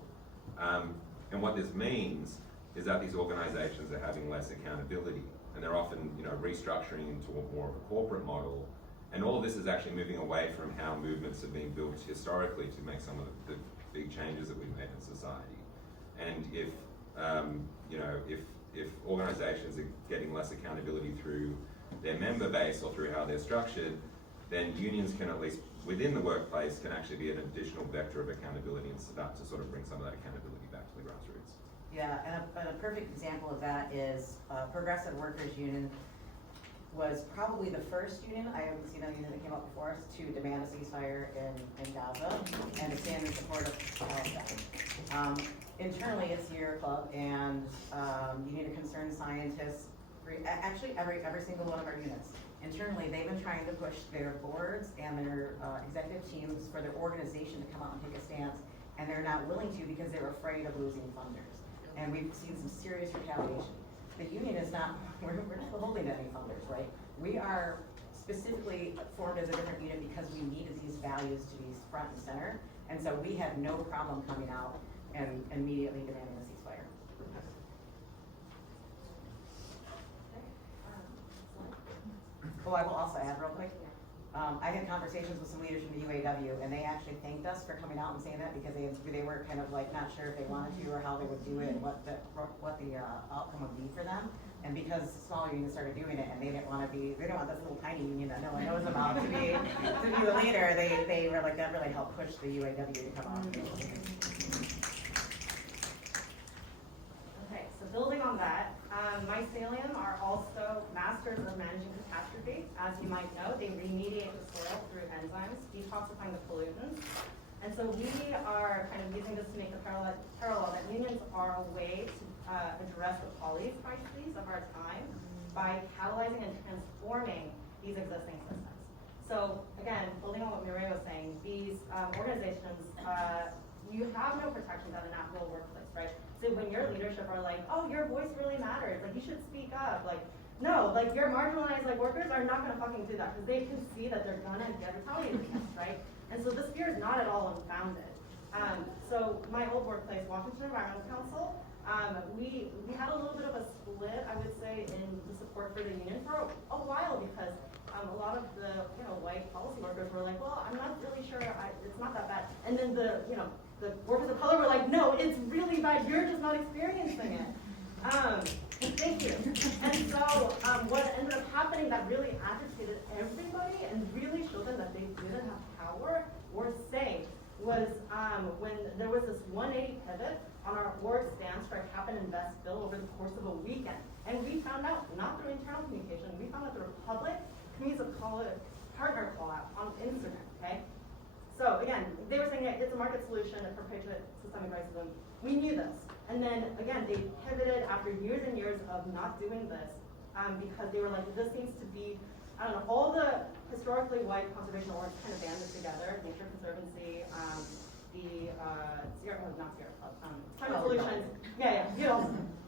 And what this means is that these organizations are having less accountability, and they're often restructuring into more of a corporate model. And all of this is actually moving away from how movements have been built historically to make some of the big changes that we've made in society. And if organizations are getting less accountability through their member base or through how they're structured, then unions can, at least within the workplace, can actually be an additional vector of accountability and start to sort of bring some of that accountability back to the grassroots. Yeah, and a perfect example of that is Progressive Workers Union was probably the first union, I haven't seen a union that came up before us, to demand a ceasefire in Gaza and to stand in support of Palestine. Internally at Sierra Club and Union of Concerned Scientists, actually every single one of our units, internally they've been trying to push their boards and their executive teams for their organization to come out and take a stance, and they're not willing to because they're afraid of losing funders. And we've seen some serious retaliation. The union is not, we're not holding any funders, right? We are specifically formed as a different unit because we needed these values to be front and center. And so we had no problem coming out and immediately demanding a ceasefire. Oh, I will also add real quick. I had conversations with some leaders from the UAW, and they actually thanked us for coming out and saying that because they were kind of like not sure if they wanted to or how they would do it and what the outcome would be for them. And because smaller unions started doing it, and they didn't want this little tiny union that no one knows about to be the leader. They were like, that really helped push the UAW to come out. Okay, so building on that, Mycelium are also masters of managing catastrophe. As you might know, they remediate the soil through enzymes, detoxifying the pollutants. And so we are kind of using this to make the parallel that unions are a way to address the poly crises of our time by catalyzing and transforming these existing systems. So again, building on what Mireille was saying, these organizations, you have no protections at an at-will workplace, right? So when your leadership are like, oh, your voice really matters, like you should speak up, like, no, like your marginalized like workers are not gonna fucking do that because they can see that they're gonna get retaliated against, right? And so this fear is not at all unfounded. So my old workplace, Washington Environmental Council, we had a little bit of a split, I would say, in the support for the union for a while because a lot of the white policy workers were like, well, I'm not really sure, it's not that bad. And then the workers of color were like, no, it's really bad, you're just not experiencing it. Thank you. And so what ended up happening that really agitated everybody and really showed them that they didn't have power or say was when there was this 180 pivot on our org stand strike happened in Vestville over the course of a weekend. And we found out, not through internal communication, we found out through a public community partner call out on Instagram, okay? So again, they were saying it's a market solution to perpetuate systemic racism. We knew this. And then again, they pivoted after years and years of not doing this because they were like, this seems to be, I don't know, all the historically white conservation orgs kind of banded together, Nature Conservancy, Climate Solutions,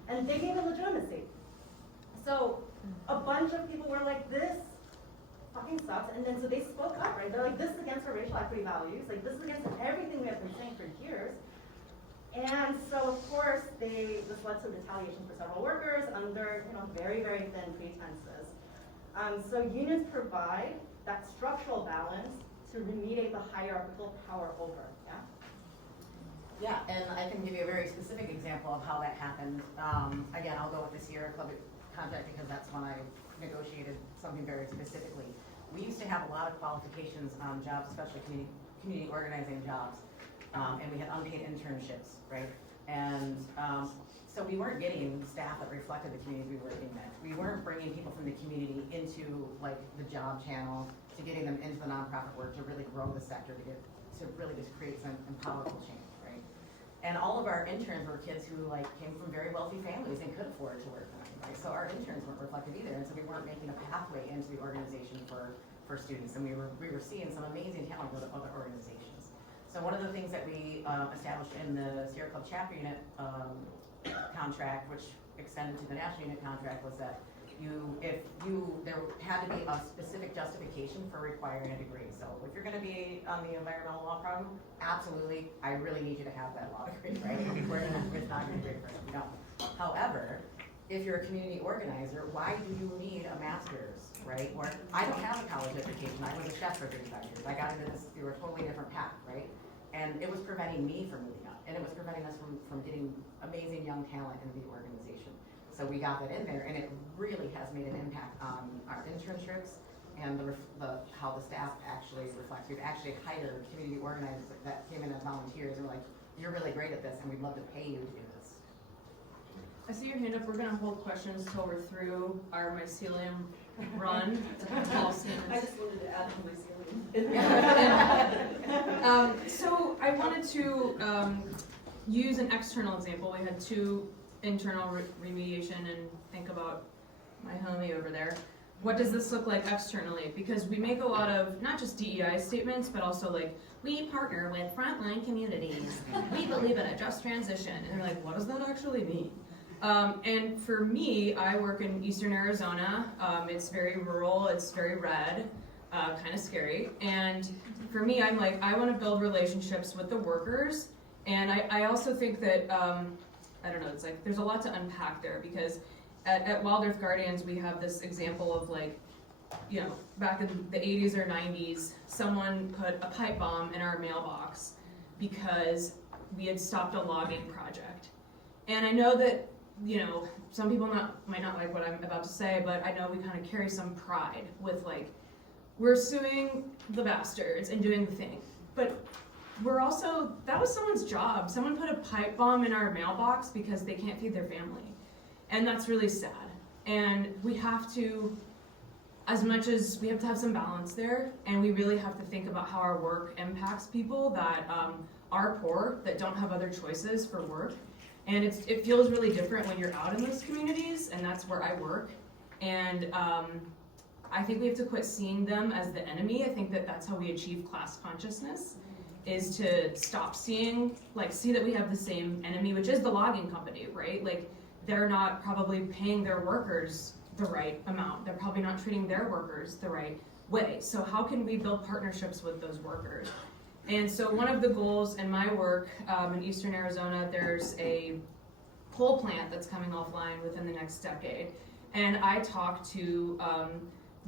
and they gave it legitimacy. So a bunch of people were like, this fucking sucks, and then so they spoke up, right? They're like, this is against our racial equity values, like this is against everything we have been saying for years. And so of course this led to retaliation for several workers under very, very thin pretenses. So unions provide that structural balance to remediate the hierarchical power over, yeah? Yeah, and I can give you a very specific example of how that happened. Again, I'll go with the Sierra Club contract because that's when I negotiated something very specifically. We used to have a lot of qualifications on jobs, especially community organizing jobs, and we had unpaid internships, right? And so we weren't getting staff that reflected the communities we were working with. We weren't bringing people from the community into like the job channel, to getting them into the nonprofit work, to really grow the sector, to really just create some powerful change, right? And all of our interns were kids who like came from very wealthy families and could afford to work for them, right? So our interns weren't reflected either, and so we weren't making a pathway into the organization for students, and we were seeing some amazing talent with other organizations. So one of the things that we established in the Sierra Club chapter unit contract, which extended to the national unit contract, was that there had to be a specific justification for requiring a degree. So if you're going to be on the environmental law program, absolutely, I really need you to have that law degree, right? It's not going to be great for us. We don't. However, if you're a community organizer, why do you need a master's, right? Or I don't have a college education. I was a chef for 35 years. I got into this through a totally different path, right? And it was preventing me from moving up, and it was preventing us from getting amazing young talent into the organization. So we got that in there, and it really has made an impact on our internships and how the staff actually reflects. We've actually hired community organizers that came in as volunteers and were like, you're really great at this, and we'd love to pay you to do this. I see your hand up. We're going to hold questions until we're through our mycelium run. I just wanted to add to mycelium. So I wanted to use an external example. We had two internal remediation, and think about my homie over there. What does this look like externally? Because we make a lot of, not just DEI statements, but also like, we partner with frontline communities. We believe in a just transition. And they're like, what does that actually mean? And for me, I work in Eastern Arizona. It's very rural, it's very red, kind of scary. And for me, I'm like, I want to build relationships with the workers. And I also think that, I don't know, it's like, there's a lot to unpack there, because at Wild Earth Guardians, we have this example of like, back in the 80s or 90s, someone put a pipe bomb in our mailbox because we had stopped a logging project. And I know that, some people might not like what I'm about to say, but I know we kind of carry some pride with like, we're suing the bastards and doing the thing. But we're also, that was someone's job. Someone put a pipe bomb in our mailbox because they can't feed their family. And that's really sad. And we have to, as much as we have to have some balance there, and we really have to think about how our work impacts people that are poor, that don't have other choices for work. And it feels really different when you're out in those communities, and that's where I work. And I think we have to quit seeing them as the enemy. I think that that's how we achieve class consciousness, is to stop seeing, like, see that we have the same enemy, which is the logging company, right? Like, they're not probably paying their workers the right amount. They're probably not treating their workers the right way. So how can we build partnerships with those workers? And so one of the goals in my work in Eastern Arizona, there's a coal plant that's coming offline within the next decade. And I talked to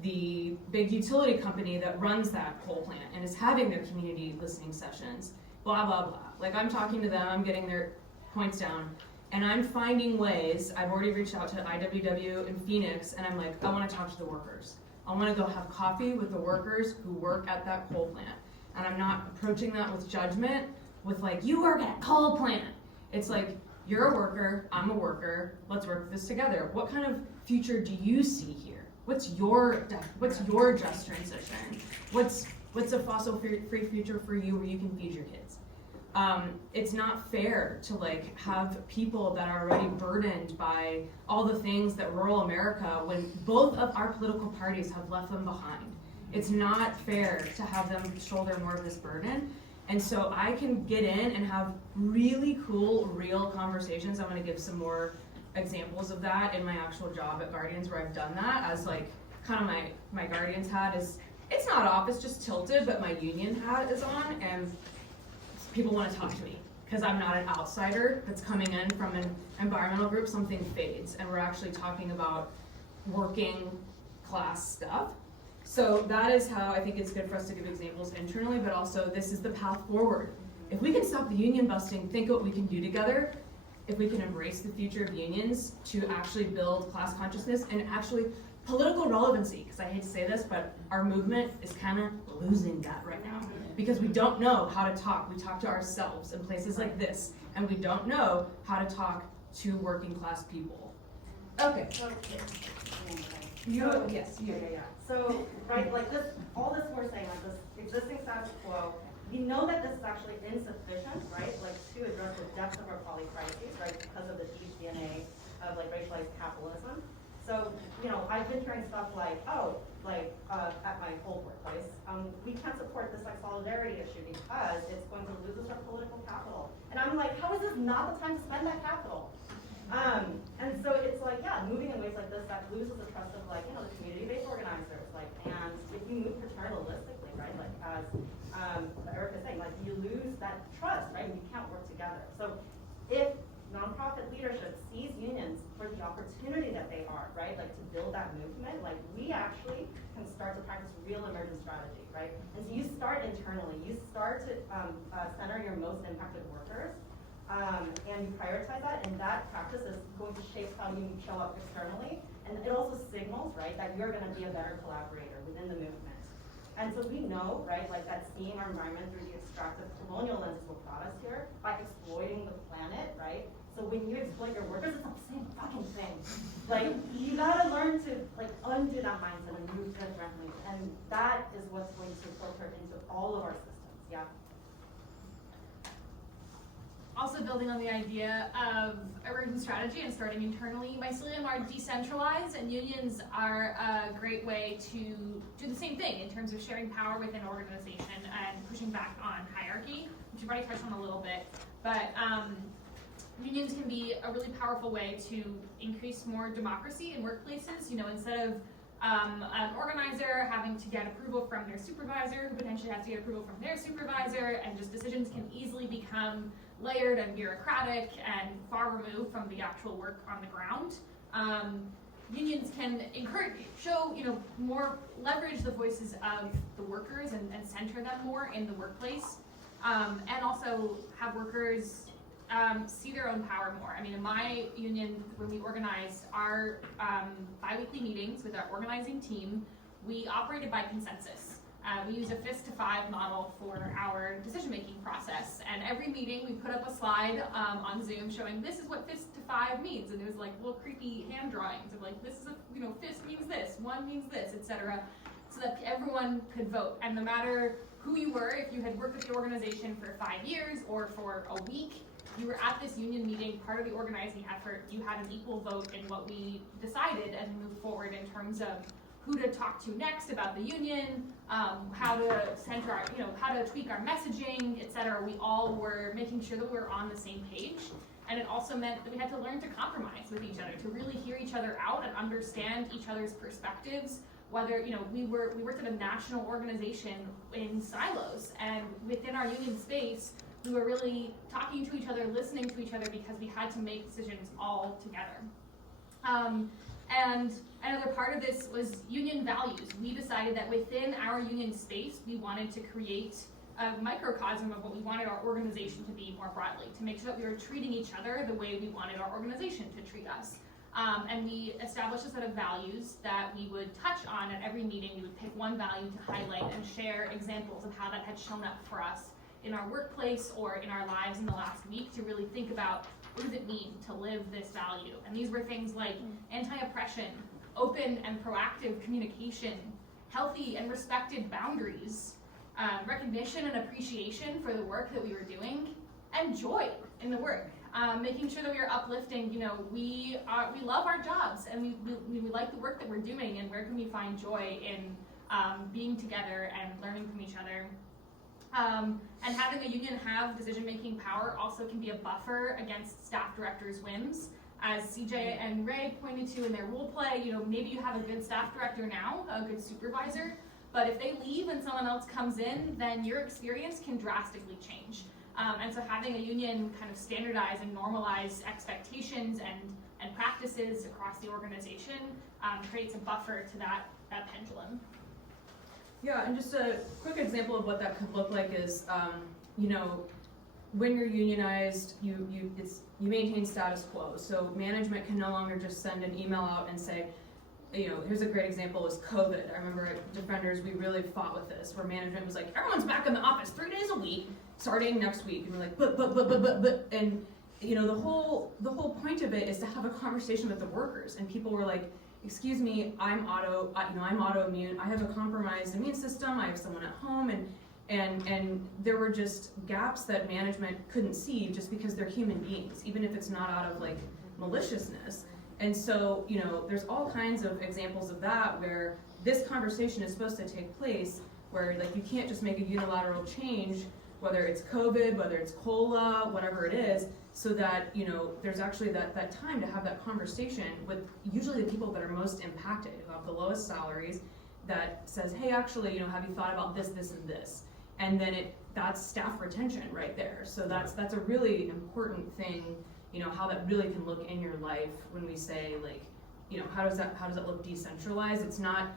the big utility company that runs that coal plant and is having their community listening sessions, blah, blah, blah. Like, I'm talking to them, I'm getting their points down, and I'm finding ways. I've already reached out to IWW in Phoenix, and I'm like, I want to talk to the workers. I want to go have coffee with the workers who work at that coal plant. And I'm not approaching that with judgment, with like, you work at a coal plant. It's like, you're a worker, I'm a worker, let's work this together. What kind of future do you see here? What's your just transition? What's a fossil-free future for you where you can feed your kids? It's not fair to like have people that are already burdened by all the things that rural America, when both of our political parties have left them behind. It's not fair to have them shoulder more of this burden. And so I can get in and have really cool, real conversations. I'm gonna give some more examples of that in my actual job at Guardians, where I've done that as like kind of my Guardians hat is, it's not off, it's just tilted, but my union hat is on, and people want to talk to me because I'm not an outsider that's coming in from an environmental group. Something fades, and we're actually talking about working class stuff. So that is how I think it's good for us to give examples internally, but also this is the path forward. If we can stop the union busting, think what we can do together. If we can embrace the future of unions to actually build class consciousness and actually political relevancy, because I hate to say this, but our movement is kind of losing that right now because we don't know how to talk. We talk to ourselves in places like this, and we don't know how to talk to working class people. Okay. Yeah. So, right, like this, all this we're saying, like this existing status quo, we know that this is actually insufficient, right, like to address the depth of our poly crises, right, because of the deep DNA of like racialized capitalism. So, you know, I've been hearing stuff like, oh, like at my old workplace, we can't support this like solidarity issue because it's going to lose us our political capital. And I'm like, how is this not the time to spend that capital? And so it's like, yeah, moving in ways like this, that loses the trust of like, you know, the community-based organizers, like, and if you move paternalistically, right, like as Eric is saying, like you lose that trust, right, and you can't work together. So if nonprofit leadership sees unions for the opportunity that they are, right, like to build that movement, like we actually can start to practice real emergent strategy, right? And so you start internally, you start to center your most impacted workers, and you prioritize that, and that practice is going to shape how you show up externally, and it also signals, right, that you're going to be a better collaborator within the movement. And so we know, right, like that seeing our environment through the extractive colonial lens will brought us here by exploiting the planet, right? So when you exploit your workers, it's not the same fucking thing. Like, you gotta learn to like undo that mindset and move differently, and that is what's going to filter into all of our systems, yeah. Also building on the idea of emergent strategy and starting internally, Mycelial are decentralized, and unions are a great way to do the same thing in terms of sharing power within an organization and pushing back on hierarchy, which you've already touched on a little bit. But unions can be a really powerful way to increase more democracy in workplaces. You know, instead of an organizer having to get approval from their supervisor, who potentially has to get approval from their supervisor, and just decisions can easily become layered and bureaucratic and far removed from the actual work on the ground. Unions can leverage the voices of the workers and center them more in the workplace, and also have workers see their own power more. I mean, in my union, when we organized our bi-weekly meetings with our organizing team, we operated by consensus. We use a fist to 5 model for our decision-making process. And every meeting we put up a slide on Zoom showing this is what fist to 5 means. And it was like little creepy hand drawings of like, this is fist means this, 1 means this, etc. So that everyone could vote. And no matter who you were, if you had worked with the organization for 5 years or for a week, you were at this union meeting, part of the organizing effort, you had an equal vote in what we decided as we moved forward in terms of who to talk to next about the union, how to center our, how to tweak our messaging, etc. We all were making sure that we were on the same page. And it also meant that we had to learn to compromise with each other, to really hear each other out and understand each other's perspectives. Whether, we worked at a national organization in silos, and within our union space, we were really talking to each other, listening to each other, because we had to make decisions all together. And another part of this was union values. We decided that within our union space, we wanted to create a microcosm of what we wanted our organization to be more broadly, to make sure that we were treating each other the way we wanted our organization to treat us. And we established a set of values that we would touch on at every meeting. We would pick one value to highlight and share examples of how that had shown up for us in our workplace or in our lives in the last week, to really think about what does it mean to live this value. And these were things like anti-oppression, open and proactive communication, healthy and respected boundaries, recognition and appreciation for the work that we were doing, and joy in the work. Making sure that we are uplifting, we love our jobs, and we like the work that we're doing, and where can we find joy in being together and learning from each other. And having a union have decision-making power also can be a buffer against staff directors' whims. As CJ and Ray pointed to in their role play, maybe you have a good staff director now, a good supervisor, but if they leave and someone else comes in, then your experience can drastically change. And so having a union kind of standardize and normalize expectations and practices across the organization creates a buffer to that pendulum. Yeah, and just a quick example of what that could look like is, when you're unionized, you maintain status quo. So management can no longer just send an email out and say, here's a great example was COVID. I remember at Defenders, we really fought with this, where management was like, everyone's back in the office 3 days a week, starting next week. And we're like, but, and the whole point of it is to have a conversation with the workers. And people were like, excuse me, I'm autoimmune. I have a compromised immune system. I have someone at home, and there were just gaps that management couldn't see just because they're human beings, even if it's not out of like maliciousness. And so, there's all kinds of examples of that where this conversation is supposed to take place, where like you can't just make a unilateral change, whether it's COVID, whether it's COLA, whatever it is, so that, there's actually that time to have that conversation with usually the people that are most impacted, who have the lowest salaries, that says, hey, actually, have you thought about this, this, and this? And then that's staff retention right there. So that's a really important thing, how that really can look in your life when we say like, how does that look decentralized? It's not,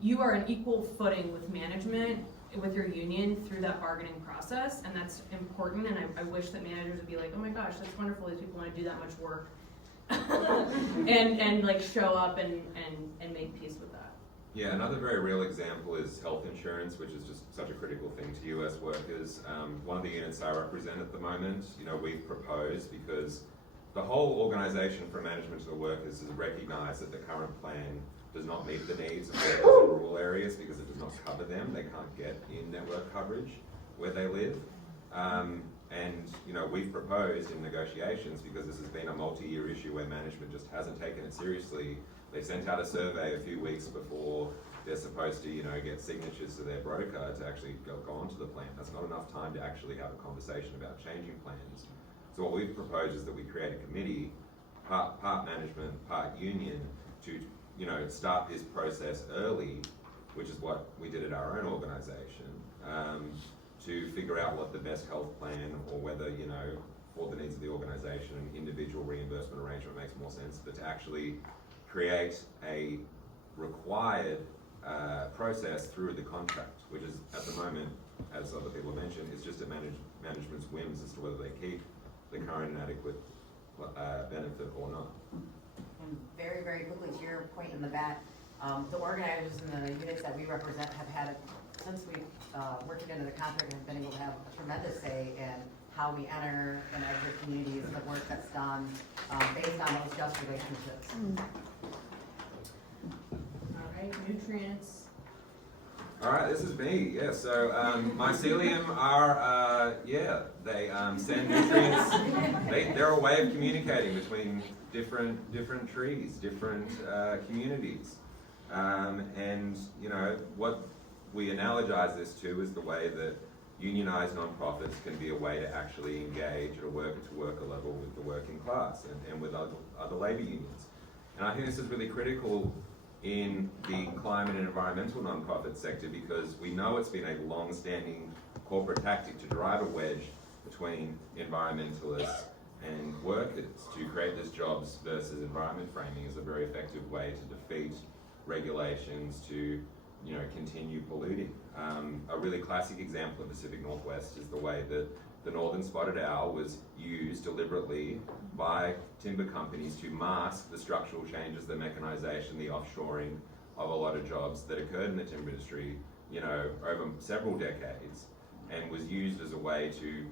you are on equal footing with management, with your union through that bargaining process, and that's important. And I wish that managers would be like, oh my gosh, that's wonderful, these people want to do that much work and like show up and make peace with that. Yeah, another very real example is health insurance, which is just such a critical thing to US workers. One of the units I represent at the moment, we've proposed, because the whole organisation from management to the workers has recognised that the current plan does not meet the needs of workers in rural areas because it does not cover them. They can't get in-network coverage where they live. We've proposed in negotiations, because this has been a multi-year issue where management just hasn't taken it seriously. They sent out a survey a few weeks before they're supposed to, get signatures to their broker to actually go onto the plan. That's not enough time to actually have a conversation about changing plans. So what we've proposed is that we create a committee, part management, part union, to start this process early, which is what we did at our own organisation, to figure out what the best health plan, or whether, for the needs of the organisation, an individual reimbursement arrangement makes more sense, but to actually create a required process through the contract, which is at the moment, as other people have mentioned, is just at management's whims as to whether they keep the current inadequate benefit or not. And very, very quickly to your point in the back, The organizers and the units that we represent have had, since we worked together the contract, have been able to have a tremendous say in how we enter and exit communities, the work that's done based on those just relationships. All right, nutrients. All right, this is me. Yeah, so mycelium are, they send nutrients. They're a way of communicating between different trees, different communities. And, you know, what we analogize this to is the way that unionized nonprofits can be a way to actually engage at a worker-to-worker level with the working class and with other labor unions. And I think this is really critical in the climate and environmental nonprofit sector because we know it's been a long-standing corporate tactic to drive a wedge between environmentalists and workers to create this jobs versus environment framing is a very effective way to defeat regulations to, you know, continue polluting. A really classic example of the Pacific Northwest is the way that the northern spotted owl was used deliberately by timber companies to mask the structural changes, the mechanization, the offshoring of a lot of jobs that occurred in the timber industry, you know, over several decades, and was used as a way to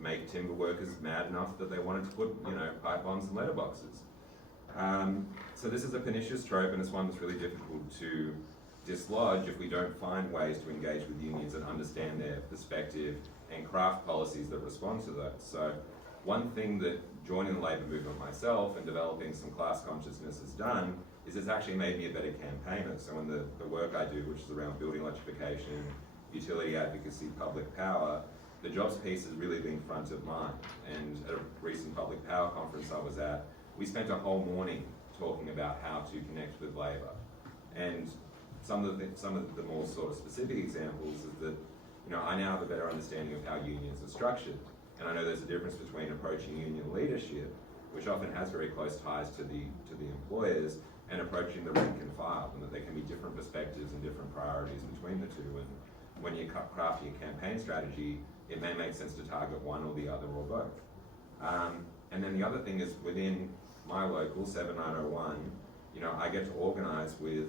make timber workers mad enough that they wanted to put, you know, pipe bombs and letterboxes. So this is a pernicious trope, and it's one that's really difficult to dislodge if we don't find ways to engage with unions and understand their perspective and craft policies that respond to that. So one thing that joining the labour movement myself and developing some class consciousness has done is it's actually made me a better campaigner. So in the work I do, which is around building electrification, utility advocacy, public power, the jobs piece has really been front of mind. And at a recent public power conference I was at, we spent a whole morning talking about how to connect with labour. And some of the more sort of specific examples is that, you know, I now have a better understanding of how unions are structured. And I know there's a difference between approaching union leadership, which often has very close ties to the employers, and approaching the rank and file, and that there can be different perspectives and different priorities between the two. And when you're crafting a campaign strategy, it may make sense to target one or the other or both. And then the other thing is within my local 7901, you know, I get to organize with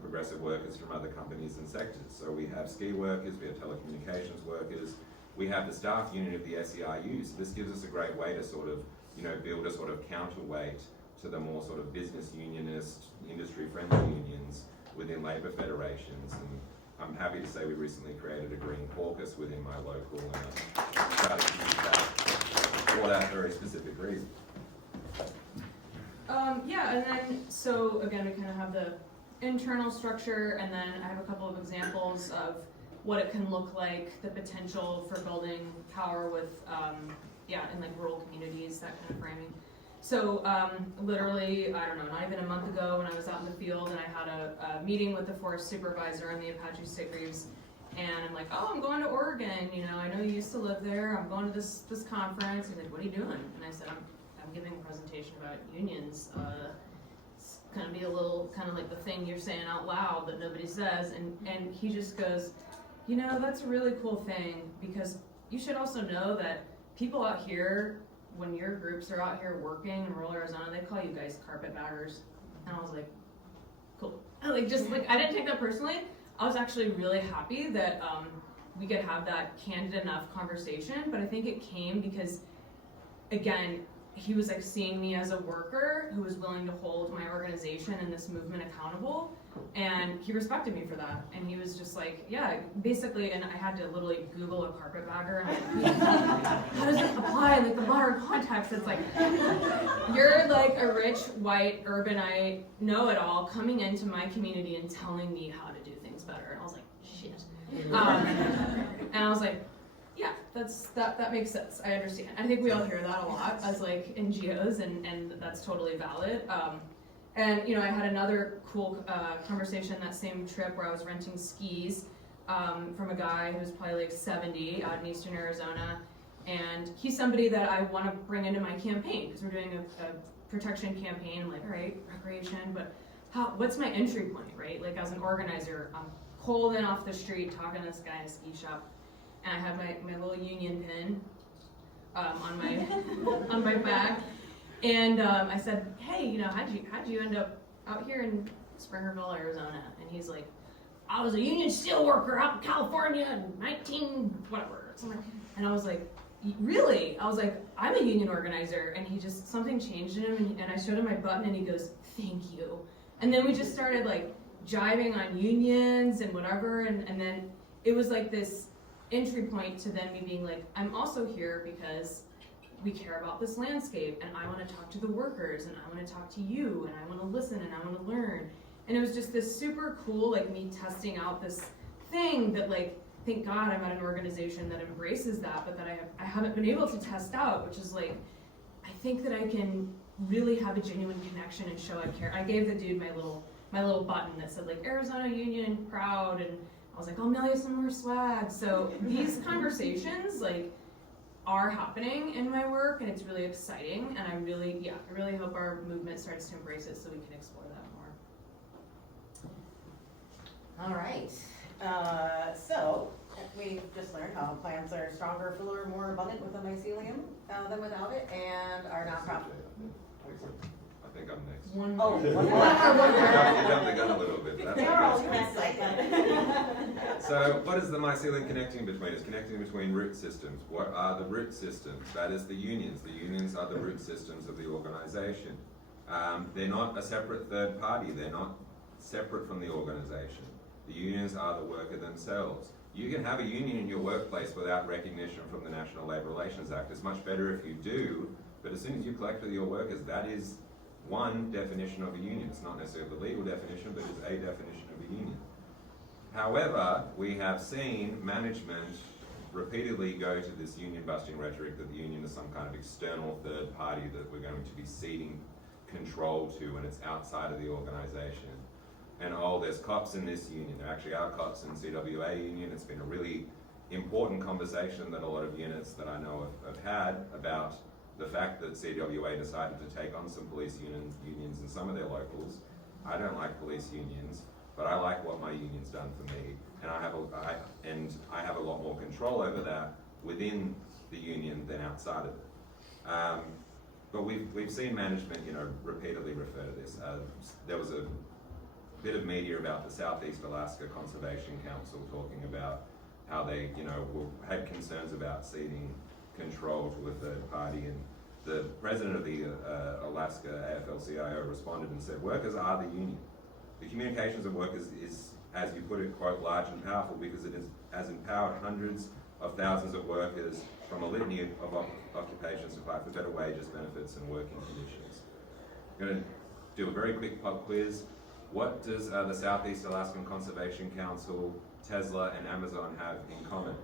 progressive workers from other companies and sectors. So we have ski workers, we have telecommunications workers, we have the staff unit of the SEIU. So this gives us a great way to sort of, you know, build a sort of counterweight to the more sort of business unionist, industry-friendly unions within labour federations. And I'm happy to say we recently created a green caucus within my local and started to use that for that very specific reason. Yeah, and then, so again, we kind of have the internal structure, and then I have a couple of examples of what it can look like, the potential for building power with, in like rural communities, that kind of framing. So literally, I don't know, not even a month ago when I was out in the field and I had a meeting with the forest supervisor on the Apache Sitgreaves, and I'm like, oh, I'm going to Oregon, you know, I know you used to live there, I'm going to this conference. He's like, what are you doing? And I said, I'm giving a presentation about unions. It's gonna be a little kind of like the thing you're saying out loud that nobody says, and he just goes, you know, that's a really cool thing, because you should also know that people out here, when your groups are out here working in rural Arizona, they call you guys carpetbaggers. And I was like, cool. Like, just like, I didn't take that personally. I was actually really happy that we could have that candid enough conversation, but I think it came because, again, he was like seeing me as a worker who was willing to hold my organization and this movement accountable, and he respected me for that. And he was just like, yeah, basically, and I had to literally Google a carpetbagger, and like, how does it apply in like the modern context? It's like, you're like a rich, white, urbanite, know-it-all coming into my community and telling me how to do things better. And I was like, shit. And I was like, yeah, that makes sense. I understand. I think we all hear that a lot as like NGOs, and that's totally valid. And you know, I had another cool conversation that same trip where I was renting skis from a guy who's probably like 70 out in eastern Arizona, and he's somebody that I want to bring into my campaign because we're doing a protection campaign. I'm like, all right, recreation, but what's my entry point, right? Like as an organizer, I'm cold in off the street talking to this guy in a ski shop. And I had my little union pin on my back, and I said, "Hey, you know, how'd you end up out here in Springerville, Arizona. And he's like, I was a union steelworker out in California in 19 whatever. And I was like, really? I was like, I'm a union organizer. And he just, something changed in him, and I showed him my button, and he goes, thank you. And then we just started like jiving on unions and whatever, and then it was like this entry point to then me being like, I'm also here because we care about this landscape, and I want to talk to the workers, and I want to talk to you, and I want to listen, and I want to learn. And it was just this super cool, like, me testing out this thing that, like, thank God I'm at an organization that embraces that, but that I haven't been able to test out, which is like, I think that I can really have a genuine connection and show I care. I gave the dude my little button that said like Arizona Union proud, and I was like, I'll mail you some more swag. So these conversations like are happening in my work, and it's really exciting, and I really hope our movement starts to embrace it so we can explore that more. All right. So we've just learned how plants are stronger, fuller, more abundant with a mycelium than without it, and are nonprofit. I think I'm next. One Oh, more. one more. You jumped the gun a little bit. That's They're all okay. excited. So what is the mycelium connecting between? It's connecting between root systems. What are the root systems? That is the unions. The unions are the root systems of the organization. They're not a separate third party. They're not separate from the organization. The unions are the worker themselves. You can have a union in your workplace without recognition from the National Labor Relations Act. It's much better if you do, but as soon as you collect with your workers, that is one definition of a union. It's not necessarily the legal definition, but it's a definition of a union. However, we have seen management repeatedly go to this union busting rhetoric that the union is some kind of external third party that we're going to be ceding control to, and it's outside of the organization. And oh, there's cops in this union. There actually are cops in CWA union. It's been a really important conversation that a lot of units that I know have had about the fact that CWA decided to take on some police unions in some of their locals. I don't like police unions, but I like what my union's done for me, and I have a lot more control over that within the union than outside of it. But we've seen management, repeatedly refer to this. There was a bit of media about the Southeast Alaska Conservation Council talking about how they, had concerns about ceding control to a third party, and the president of the Alaska AFL-CIO responded and said, workers are the union. The communications of workers is, as you put it, quote, large and powerful because it has empowered hundreds of thousands of workers from a litany of occupations to fight for better wages, benefits, and working conditions. I'm going to do a very quick pop quiz. What does the Southeast Alaskan Conservation Council, Tesla, and Amazon have in common?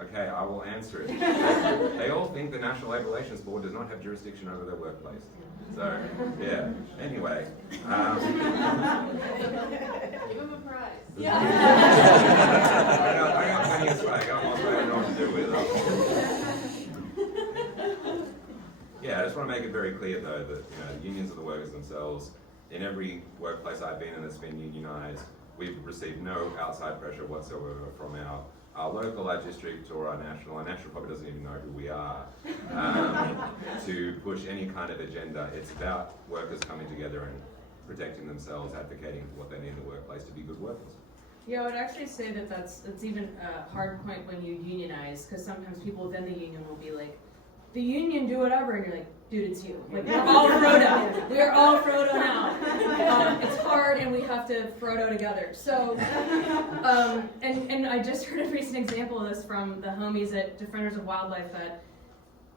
Okay, I will answer it. They all think the National Labor Relations Board does not have jurisdiction over their workplace. So, yeah. Anyway. Give him a prize. Yeah. I got plenty of swag. I'm on I know what to do with it. Yeah, I just want to make it very clear, though, that unions are the workers themselves. In every workplace I've been in that's been unionized, we've received no outside pressure whatsoever from our local, our district, or our national. Our national probably doesn't even know who we are, to push any kind of agenda. It's about workers coming together and protecting themselves, advocating for what they need in the workplace to be good workers. Yeah, I would actually say that that's even a hard point when you unionize, because sometimes people within the union will be like, the union do whatever, and you're like, dude, it's you. Like, we're all Frodo. We are all Frodo now. It's hard, and we have to Frodo together. So, and I just heard a recent example of this from the homies at Defenders of Wildlife that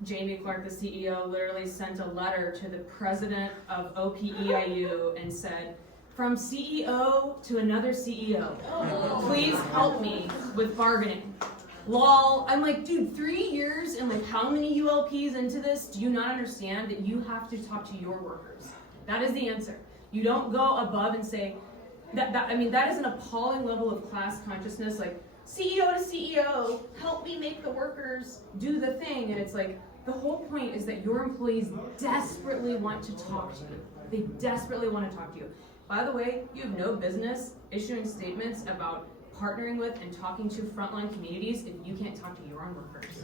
Jamie Clark, the CEO, literally sent a letter to the president of OPEIU and said, from CEO to another CEO, please help me with bargaining. Lol. I'm like, dude, 3 years and like how many ULPs into this do you not understand that you have to talk to your workers? That is the answer. You don't go above and say, that is an appalling level of class consciousness, like CEO to CEO, help me make the workers do the thing. And it's like, the whole point is that your employees desperately want to talk to you. They desperately want to talk to you. By the way, you have no business issuing statements about partnering with and talking to frontline communities if you can't talk to your own workers.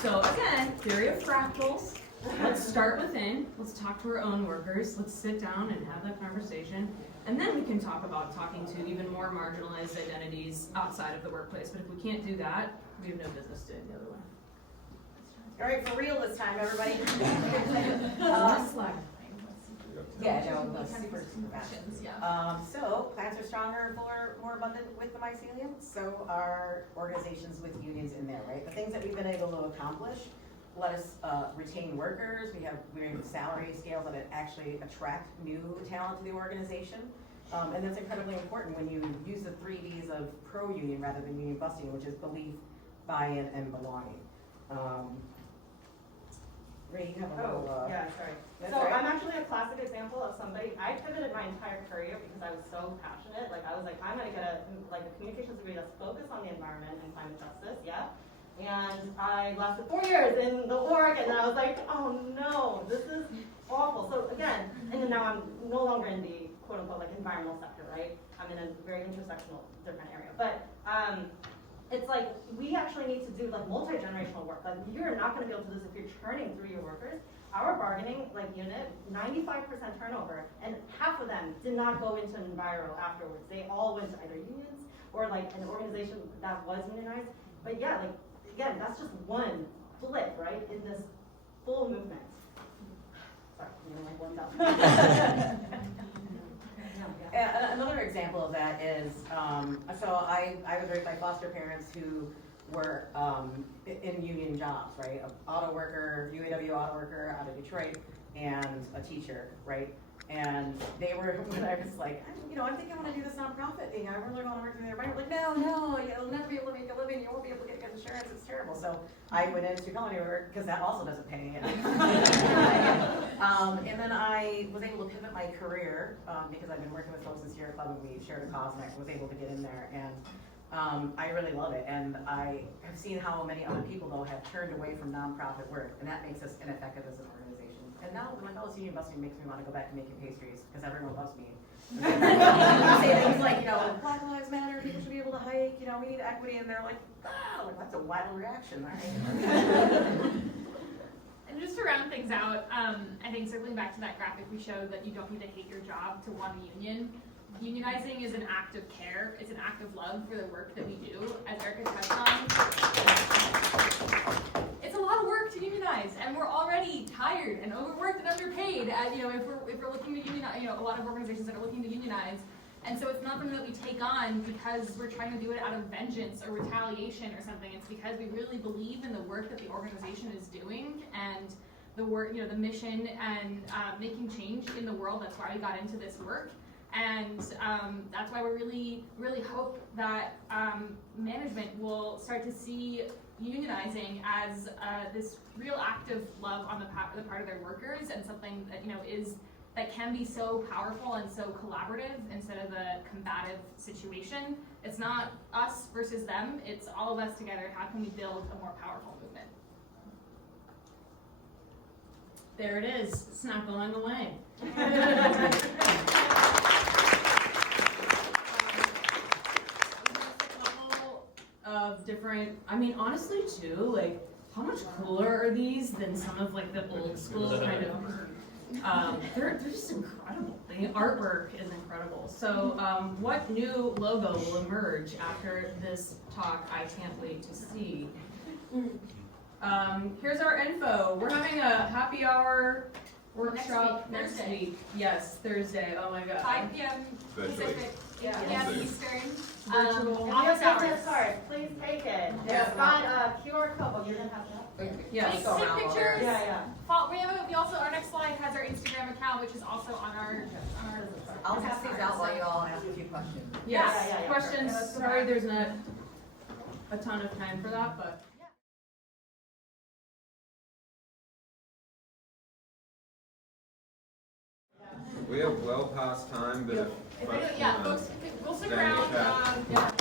So again, theory of fractals, let's start within, let's talk to our own workers, let's sit down and have that conversation, and then we can talk about talking to even more marginalized identities outside of the workplace. But if we can't do that, we have no business doing it the other way. All right, for real this time, everybody. Yeah, no, that's super fast. So plants are stronger, fuller, more abundant with the mycelium. So are organizations with unions in there, right? The things that we've been able to accomplish let us retain workers. We have salary scales that actually attract new talent to the organization. And that's incredibly important when you use the 3 Bs of pro-union rather than union busting, which is belief, buy-in, and belonging. Ray, you have a little, yeah, sorry. that's So all right. I'm actually a classic example of somebody, I pivoted my entire career because I was so passionate. Like I was like, I'm gonna get a communications degree that's focused on the environment and climate justice, yeah? And I lasted 4 years in the org, and then I was like, oh no, this is awful. So again, and then now I'm no longer in the quote unquote like environmental sector, right? I'm in a very intersectional different area. But it's like we actually need to do like multi-generational work. Like you're not going to be able to do this if you're churning through your workers. Our bargaining like unit, 95% turnover, and half of them did not go into an enviro afterwards. They all went to either unions or like an organization that was unionized. But yeah, like again, that's just one blip, right, in this full movement. Sorry, I'm gonna like one down. Another example of that is, so I was raised by foster parents who were in union jobs, right? An auto worker, UAW auto worker out of Detroit, and a teacher, right? And they were, when I was like, I'm thinking I want to do this nonprofit thing. I really want to work in the environment. Like, no, you'll never be able to make a living. You won't be able to get insurance. It's terrible. So I went into culinary work because that also doesn't pay. And then I was able to pivot my career because I've been working with folks this year, and we shared a cause, and I was able to get in there. And I really love it. And I have seen how many other people, though, have turned away from nonprofit work, and that makes us ineffective as an organization. And now, when I union busting makes me want to go back to making pastries because everyone loves me. Say things like, Black Lives Matter, people should be able to hike, we need equity, and they're like, that's a wild reaction, right? And just to round things out, I think circling back to that graphic we showed that you don't need to hate your job to want a union. Unionizing is an act of care. It's an act of love for the work that we do. As Erica touched on, it's a lot of work to unionize, and we're already tired and overworked and underpaid. If we're looking to unionize, a lot of organizations that are looking to unionize, and so it's not something that we take on because we're trying to do it out of vengeance or retaliation or something. It's because we really believe in the work that the organization is doing and the work, the mission and making change in the world. That's why we got into this work. And that's why we really, really hope that management will start to see unionizing as this real act of love on the part of their workers, and something that that can be so powerful and so collaborative instead of a combative situation. It's not us versus them; it's all of us together. How can we build a more powerful movement? There it is. It's not going away. Of different, honestly too, like how much cooler are these than some of like the old school kind of, they're just incredible. The artwork is incredible. So what new logo will emerge after this talk? I can't wait to see. Here's our info. We're having a happy hour workshop next Thursday. week. Yes, Thursday. Oh my god. 5 p.m. Virtually. Pacific, Yeah. p.m. Eastern. Virtual. If you Office have hours. business card, please take it. Yeah. It's got a QR code. Oh, you're gonna have that? Yes. Take pictures. Yeah. We also, our next slide has our Instagram account, which is also on our I'll pass these out while you all ask a few questions. Yes. Yeah. Questions? Sorry, there's not a ton of time for that, but. We are well past time, but if we'll stick Stay in around. the chat. Yeah.